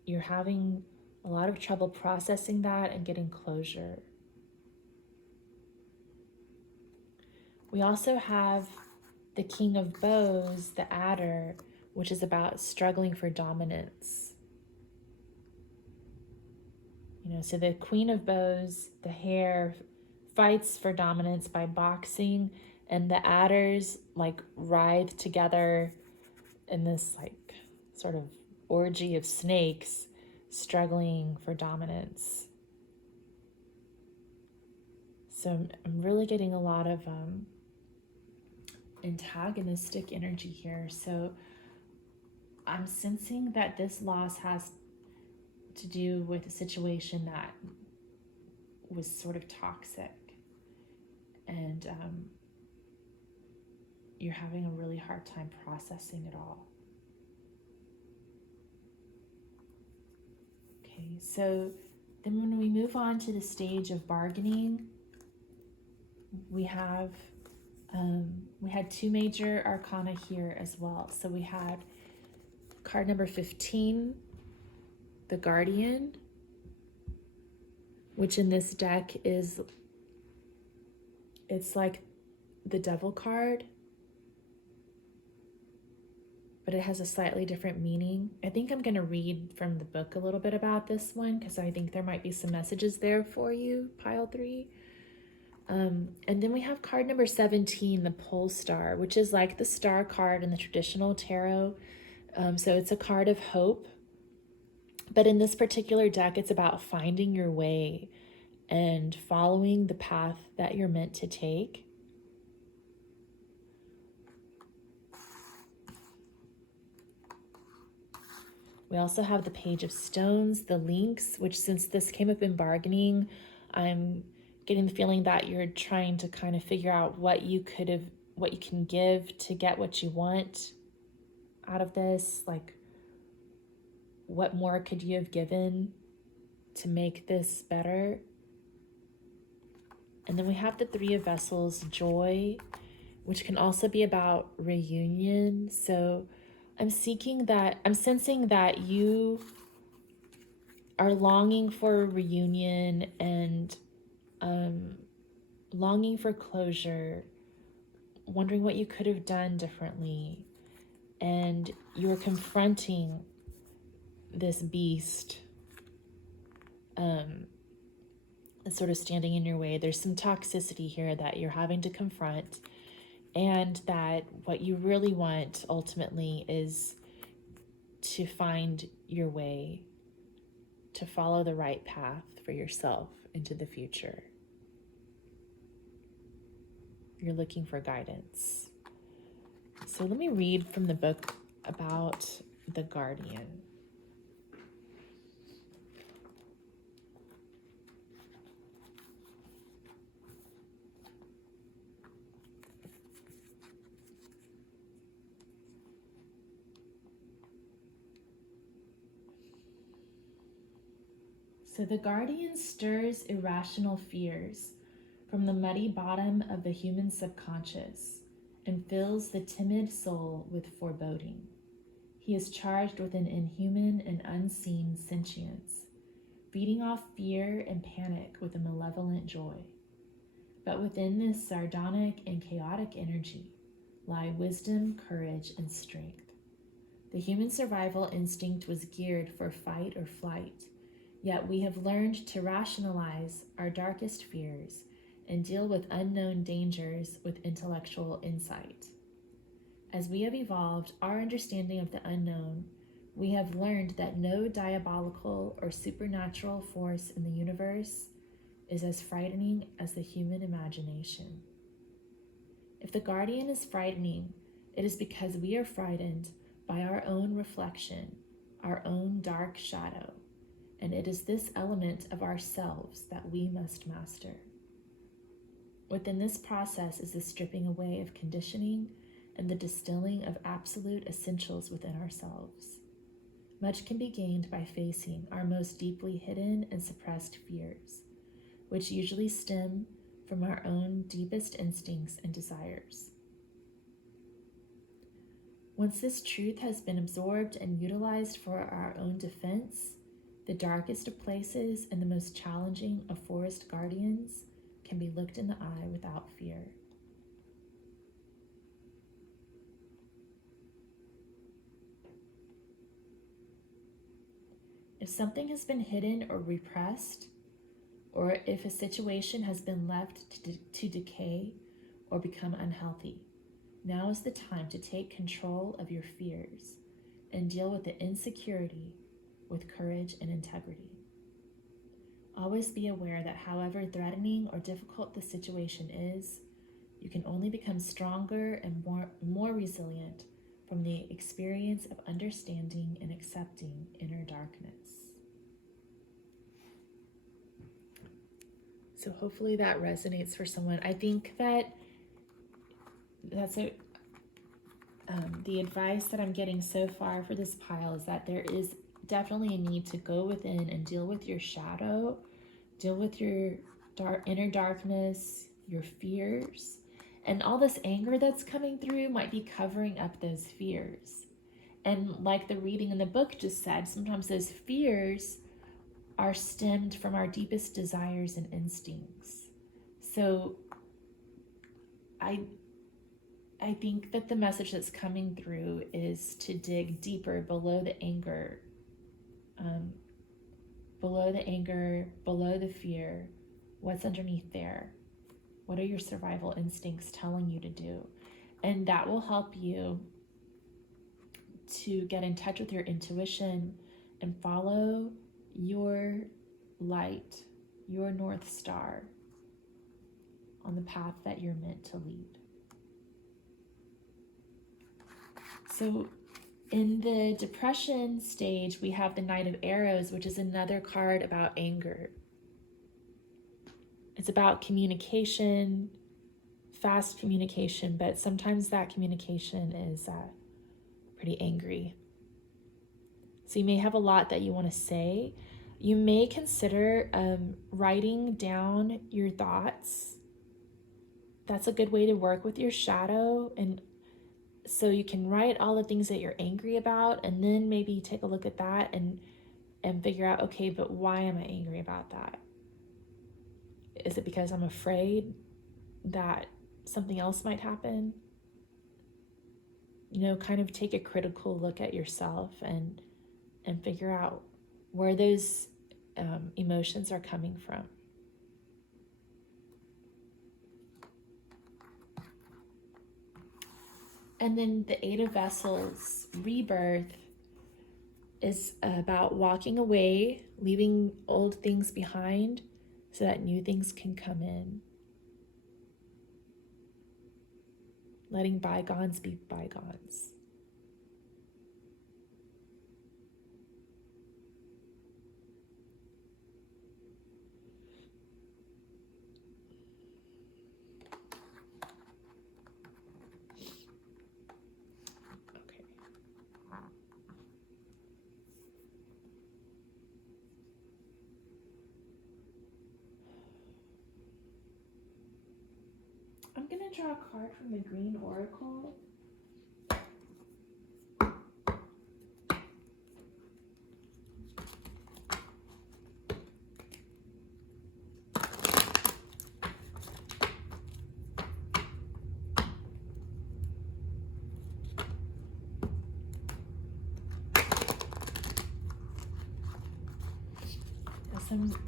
you're having a lot of trouble processing that and getting closure. We also have the King of Bows, the Adder, which is about struggling for dominance. So the Queen of Bows, the hare, fights for dominance by boxing, and the adders writhe together in this sort of orgy of snakes struggling for dominance. So I'm really getting a lot of antagonistic energy here. So I'm sensing that this loss has to do with a situation that was sort of toxic, and you're having a really hard time processing it all. Okay, so then when we move on to the stage of bargaining, we had two major arcana here as well. So we had card number 15, the Guardian, which in this deck it's like the Devil card, but it has a slightly different meaning. I think I'm going to read from the book a little bit about this one because I think there might be some messages there for you, pile 3. And then we have card number 17, the Pole Star, which is like the star card in the traditional tarot. So it's a card of hope. But in this particular deck, it's about finding your way and following the path that you're meant to take. We also have the Page of Stones, the Links, which since this came up in bargaining, I'm getting the feeling that you're trying to kind of figure out what you can give to get what you want out of this. Like, what more could you have given to make this better? And then we have the Three of Vessels, Joy, which can also be about reunion. So I'm sensing that you are longing for a reunion and longing for closure, wondering what you could have done differently. And you're confronting this beast that's sort of standing in your way. There's some toxicity here that you're having to confront, and that what you really want ultimately is to find your way, to follow the right path for yourself into the future. You're looking for guidance. So let me read from the book about the Guardian. So the Guardian stirs irrational fears from the muddy bottom of the human subconscious and fills the timid soul with foreboding. He is charged with an inhuman and unseen sentience, feeding off fear and panic with a malevolent joy. But within this sardonic and chaotic energy lie wisdom, courage, and strength. The human survival instinct was geared for fight or flight, yet we have learned to rationalize our darkest fears and deal with unknown dangers with intellectual insight. As we have evolved our understanding of the unknown, we have learned that no diabolical or supernatural force in the universe is as frightening as the human imagination. If the Guardian is frightening, it is because we are frightened by our own reflection, our own dark shadow, and it is this element of ourselves that we must master. Within this process is the stripping away of conditioning and the distilling of absolute essentials within ourselves. Much can be gained by facing our most deeply hidden and suppressed fears, which usually stem from our own deepest instincts and desires. Once this truth has been absorbed and utilized for our own defense, the darkest of places and the most challenging of forest guardians can be looked in the eye without fear. If something has been hidden or repressed, or if a situation has been left to decay or become unhealthy, now is the time to take control of your fears and deal with the insecurity with courage and integrity. Always be aware that however threatening or difficult the situation is, you can only become stronger and more resilient from the experience of understanding and accepting inner darkness. So hopefully that resonates for someone. I think that's the advice that I'm getting so far for this pile is that there is definitely a need to go within and deal with your shadow, deal with your inner darkness, your fears, and all this anger that's coming through might be covering up those fears. And like the reading in the book just said, sometimes those fears are stemmed from our deepest desires and instincts. So I think that the message that's coming through is to dig deeper below the anger, below the fear. What's underneath there? What are your survival instincts telling you to do? And that will help you to get in touch with your intuition and follow your light, your North Star on the path that you're meant to lead. So in the depression stage, we have the Knight of Arrows, which is another card about anger. It's about communication, fast communication, but sometimes that communication is pretty angry. So you may have a lot that you want to say. You may consider writing down your thoughts. That's a good way to work with your shadow. And so you can write all the things that you're angry about, and then maybe take a look at that and figure out, okay, but why am I angry about that? Is it because I'm afraid that something else might happen? Kind of take a critical look at yourself and figure out where those emotions are coming from. And then the Eight of Vessels, rebirth, is about walking away, leaving old things behind so that new things can come in. Letting bygones be bygones. Okay. I'm going to draw a card from the Green Oracle.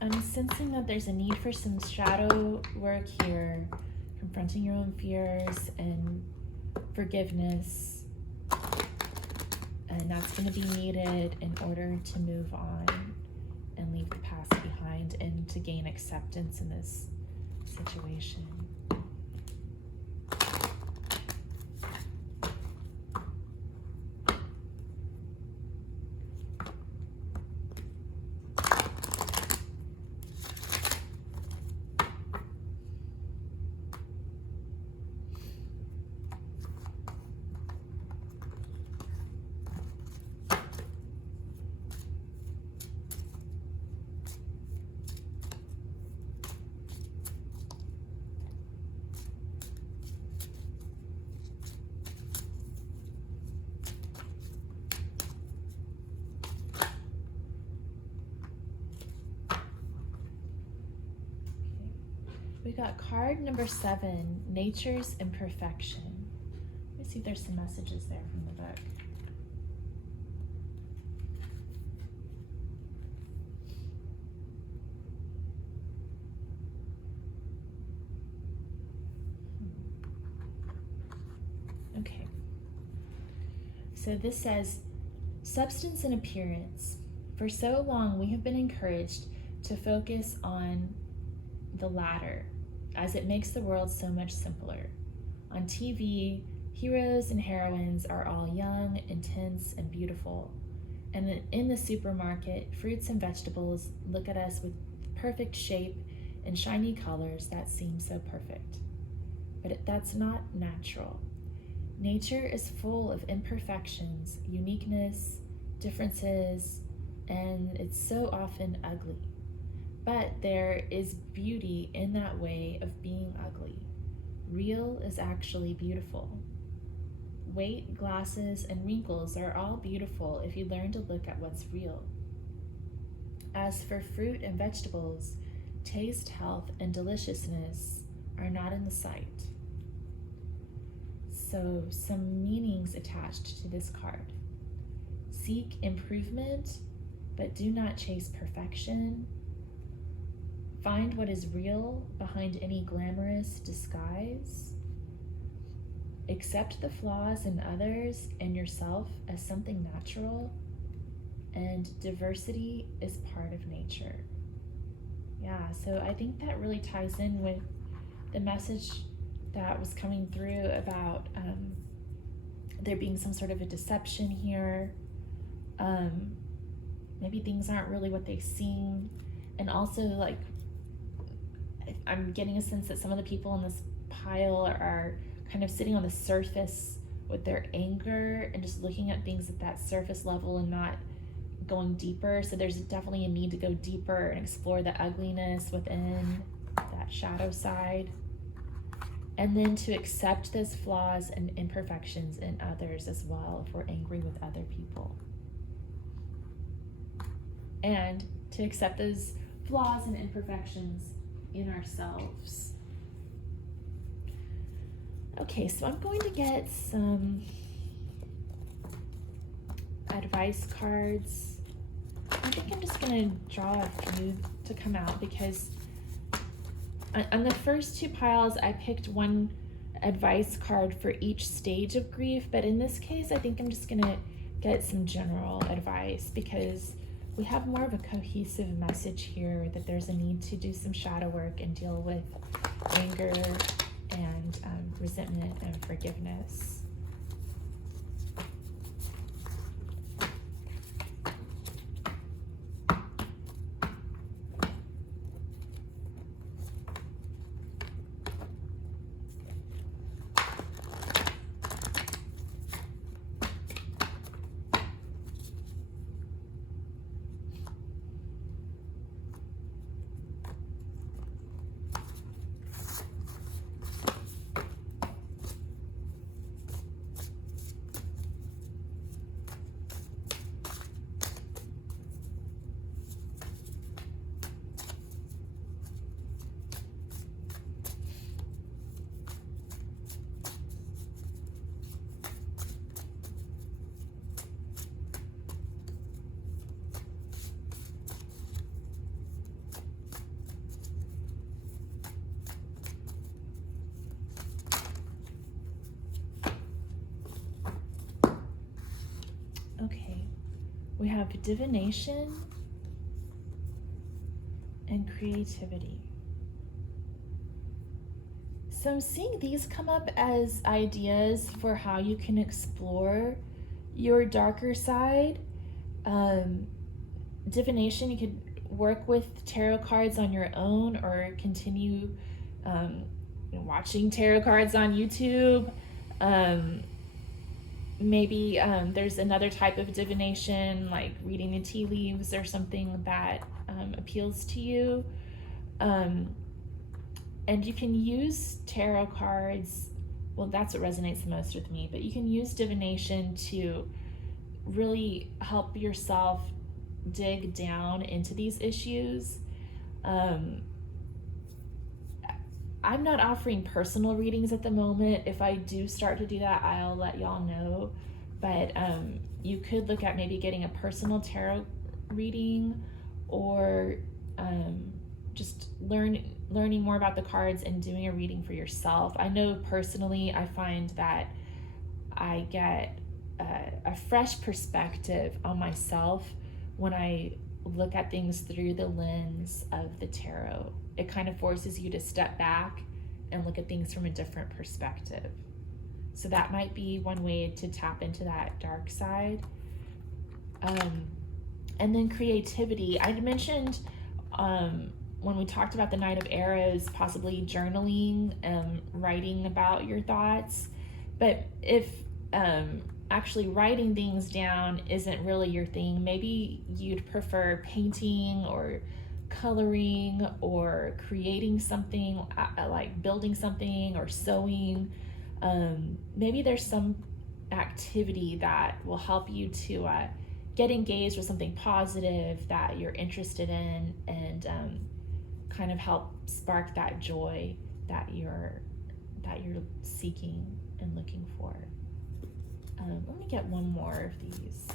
I'm sensing that there's a need for some shadow work here, confronting your own fears and forgiveness. And that's going to be needed in order to move on and leave the past behind and to gain acceptance in this situation. We got card number 7, Nature's Imperfection. Let me see if there's some messages there from the book. So this says, substance and appearance. For so long, we have been encouraged to focus on the latter, as it makes the world so much simpler. On TV, heroes and heroines are all young, intense, and beautiful. And in the supermarket, fruits and vegetables look at us with perfect shape and shiny colors that seem so perfect. But that's not natural. Nature is full of imperfections, uniqueness, differences, and it's so often ugly. But there is beauty in that way of being ugly. Real is actually beautiful. Weight, glasses, and wrinkles are all beautiful if you learn to look at what's real. As for fruit and vegetables, taste, health, and deliciousness are not in the sight. So, some meanings attached to this card. Seek improvement, but do not chase perfection. Find what is real behind any glamorous disguise. Accept the flaws in others and yourself as something natural. And diversity is part of nature. Yeah, so I think that really ties in with the message that was coming through about there being some sort of a deception here. Maybe things aren't really what they seem. And also, like, I'm getting a sense that some of the people in this pile are kind of sitting on the surface with their anger and just looking at things at that surface level and not going deeper. So there's definitely a need to go deeper and explore the ugliness within that shadow side. And then to accept those flaws and imperfections in others as well if we're angry with other people. And to accept those flaws and imperfections in ourselves. Okay, so I'm going to get some advice cards. I think I'm just going to draw a few to come out because on the first two piles, I picked one advice card for each stage of grief, but in this case, I think I'm just going to get some general advice because we have more of a cohesive message here that there's a need to do some shadow work and deal with anger and resentment and forgiveness. Okay, we have divination and creativity. So I'm seeing these come up as ideas for how you can explore your darker side. Divination, you could work with tarot cards on your own or continue watching tarot cards on YouTube. Maybe there's another type of divination, like reading the tea leaves or something that appeals to you. And you can use tarot cards, well, that's what resonates the most with me, but you can use divination to really help yourself dig down into these issues. I'm not offering personal readings at the moment. If I do start to do that, I'll let y'all know. But you could look at maybe getting a personal tarot reading or just learning more about the cards and doing a reading for yourself. I know personally I find that I get a fresh perspective on myself when I look at things through the lens of the tarot. It kind of forces you to step back and look at things from a different perspective. So that might be one way to tap into that dark side. And then creativity. I mentioned when we talked about the Knight of Arrows, possibly journaling, writing about your thoughts. But if actually writing things down isn't really your thing, maybe you'd prefer painting or coloring or creating something, like building something or sewing. Maybe there's some activity that will help you to get engaged with something positive that you're interested in, and kind of help spark that joy that you're seeking and looking for. Let me get one more of these.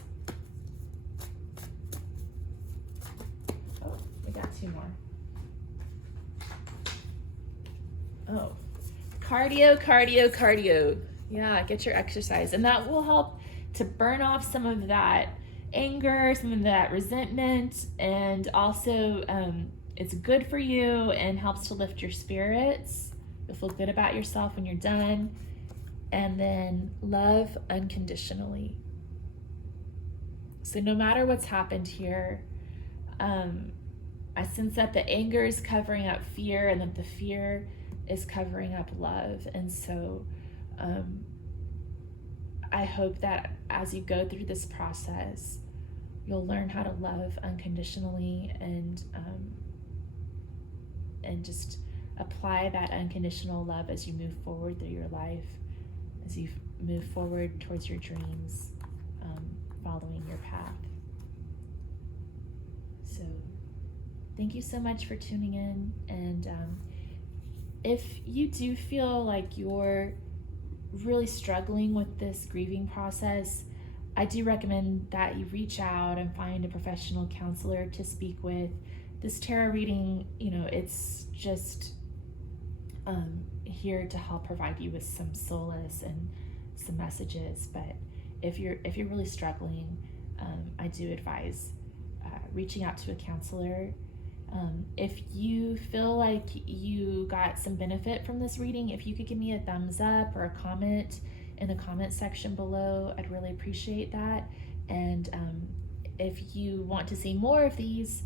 Oh, we got two more. Oh, cardio. Yeah, get your exercise. And that will help to burn off some of that anger, some of that resentment, and also it's good for you and helps to lift your spirits. You'll feel good about yourself when you're done. And then love unconditionally. So no matter what's happened here, I sense that the anger is covering up fear, and that the fear is covering up love. And so I hope that as you go through this process, you'll learn how to love unconditionally, and just apply that unconditional love as you move forward through your life, as you move forward towards your dreams, following your path. So thank you so much for tuning in. And if you do feel like you're really struggling with this grieving process, I do recommend that you reach out and find a professional counselor to speak with. This tarot reading, it's just here to help provide you with some solace and some messages. But if you're really struggling, I do advise reaching out to a counselor. If you feel like you got some benefit from this reading, if you could give me a thumbs up or a comment in the comment section below, I'd really appreciate that. And if you want to see more of these,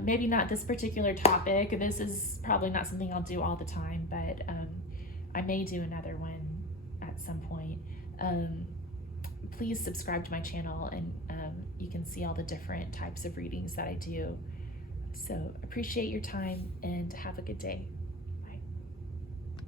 maybe not this particular topic, this is probably not something I'll do all the time, but I may do another one at some point. Please subscribe to my channel, and you can see all the different types of readings that I do. So appreciate your time, and have a good day.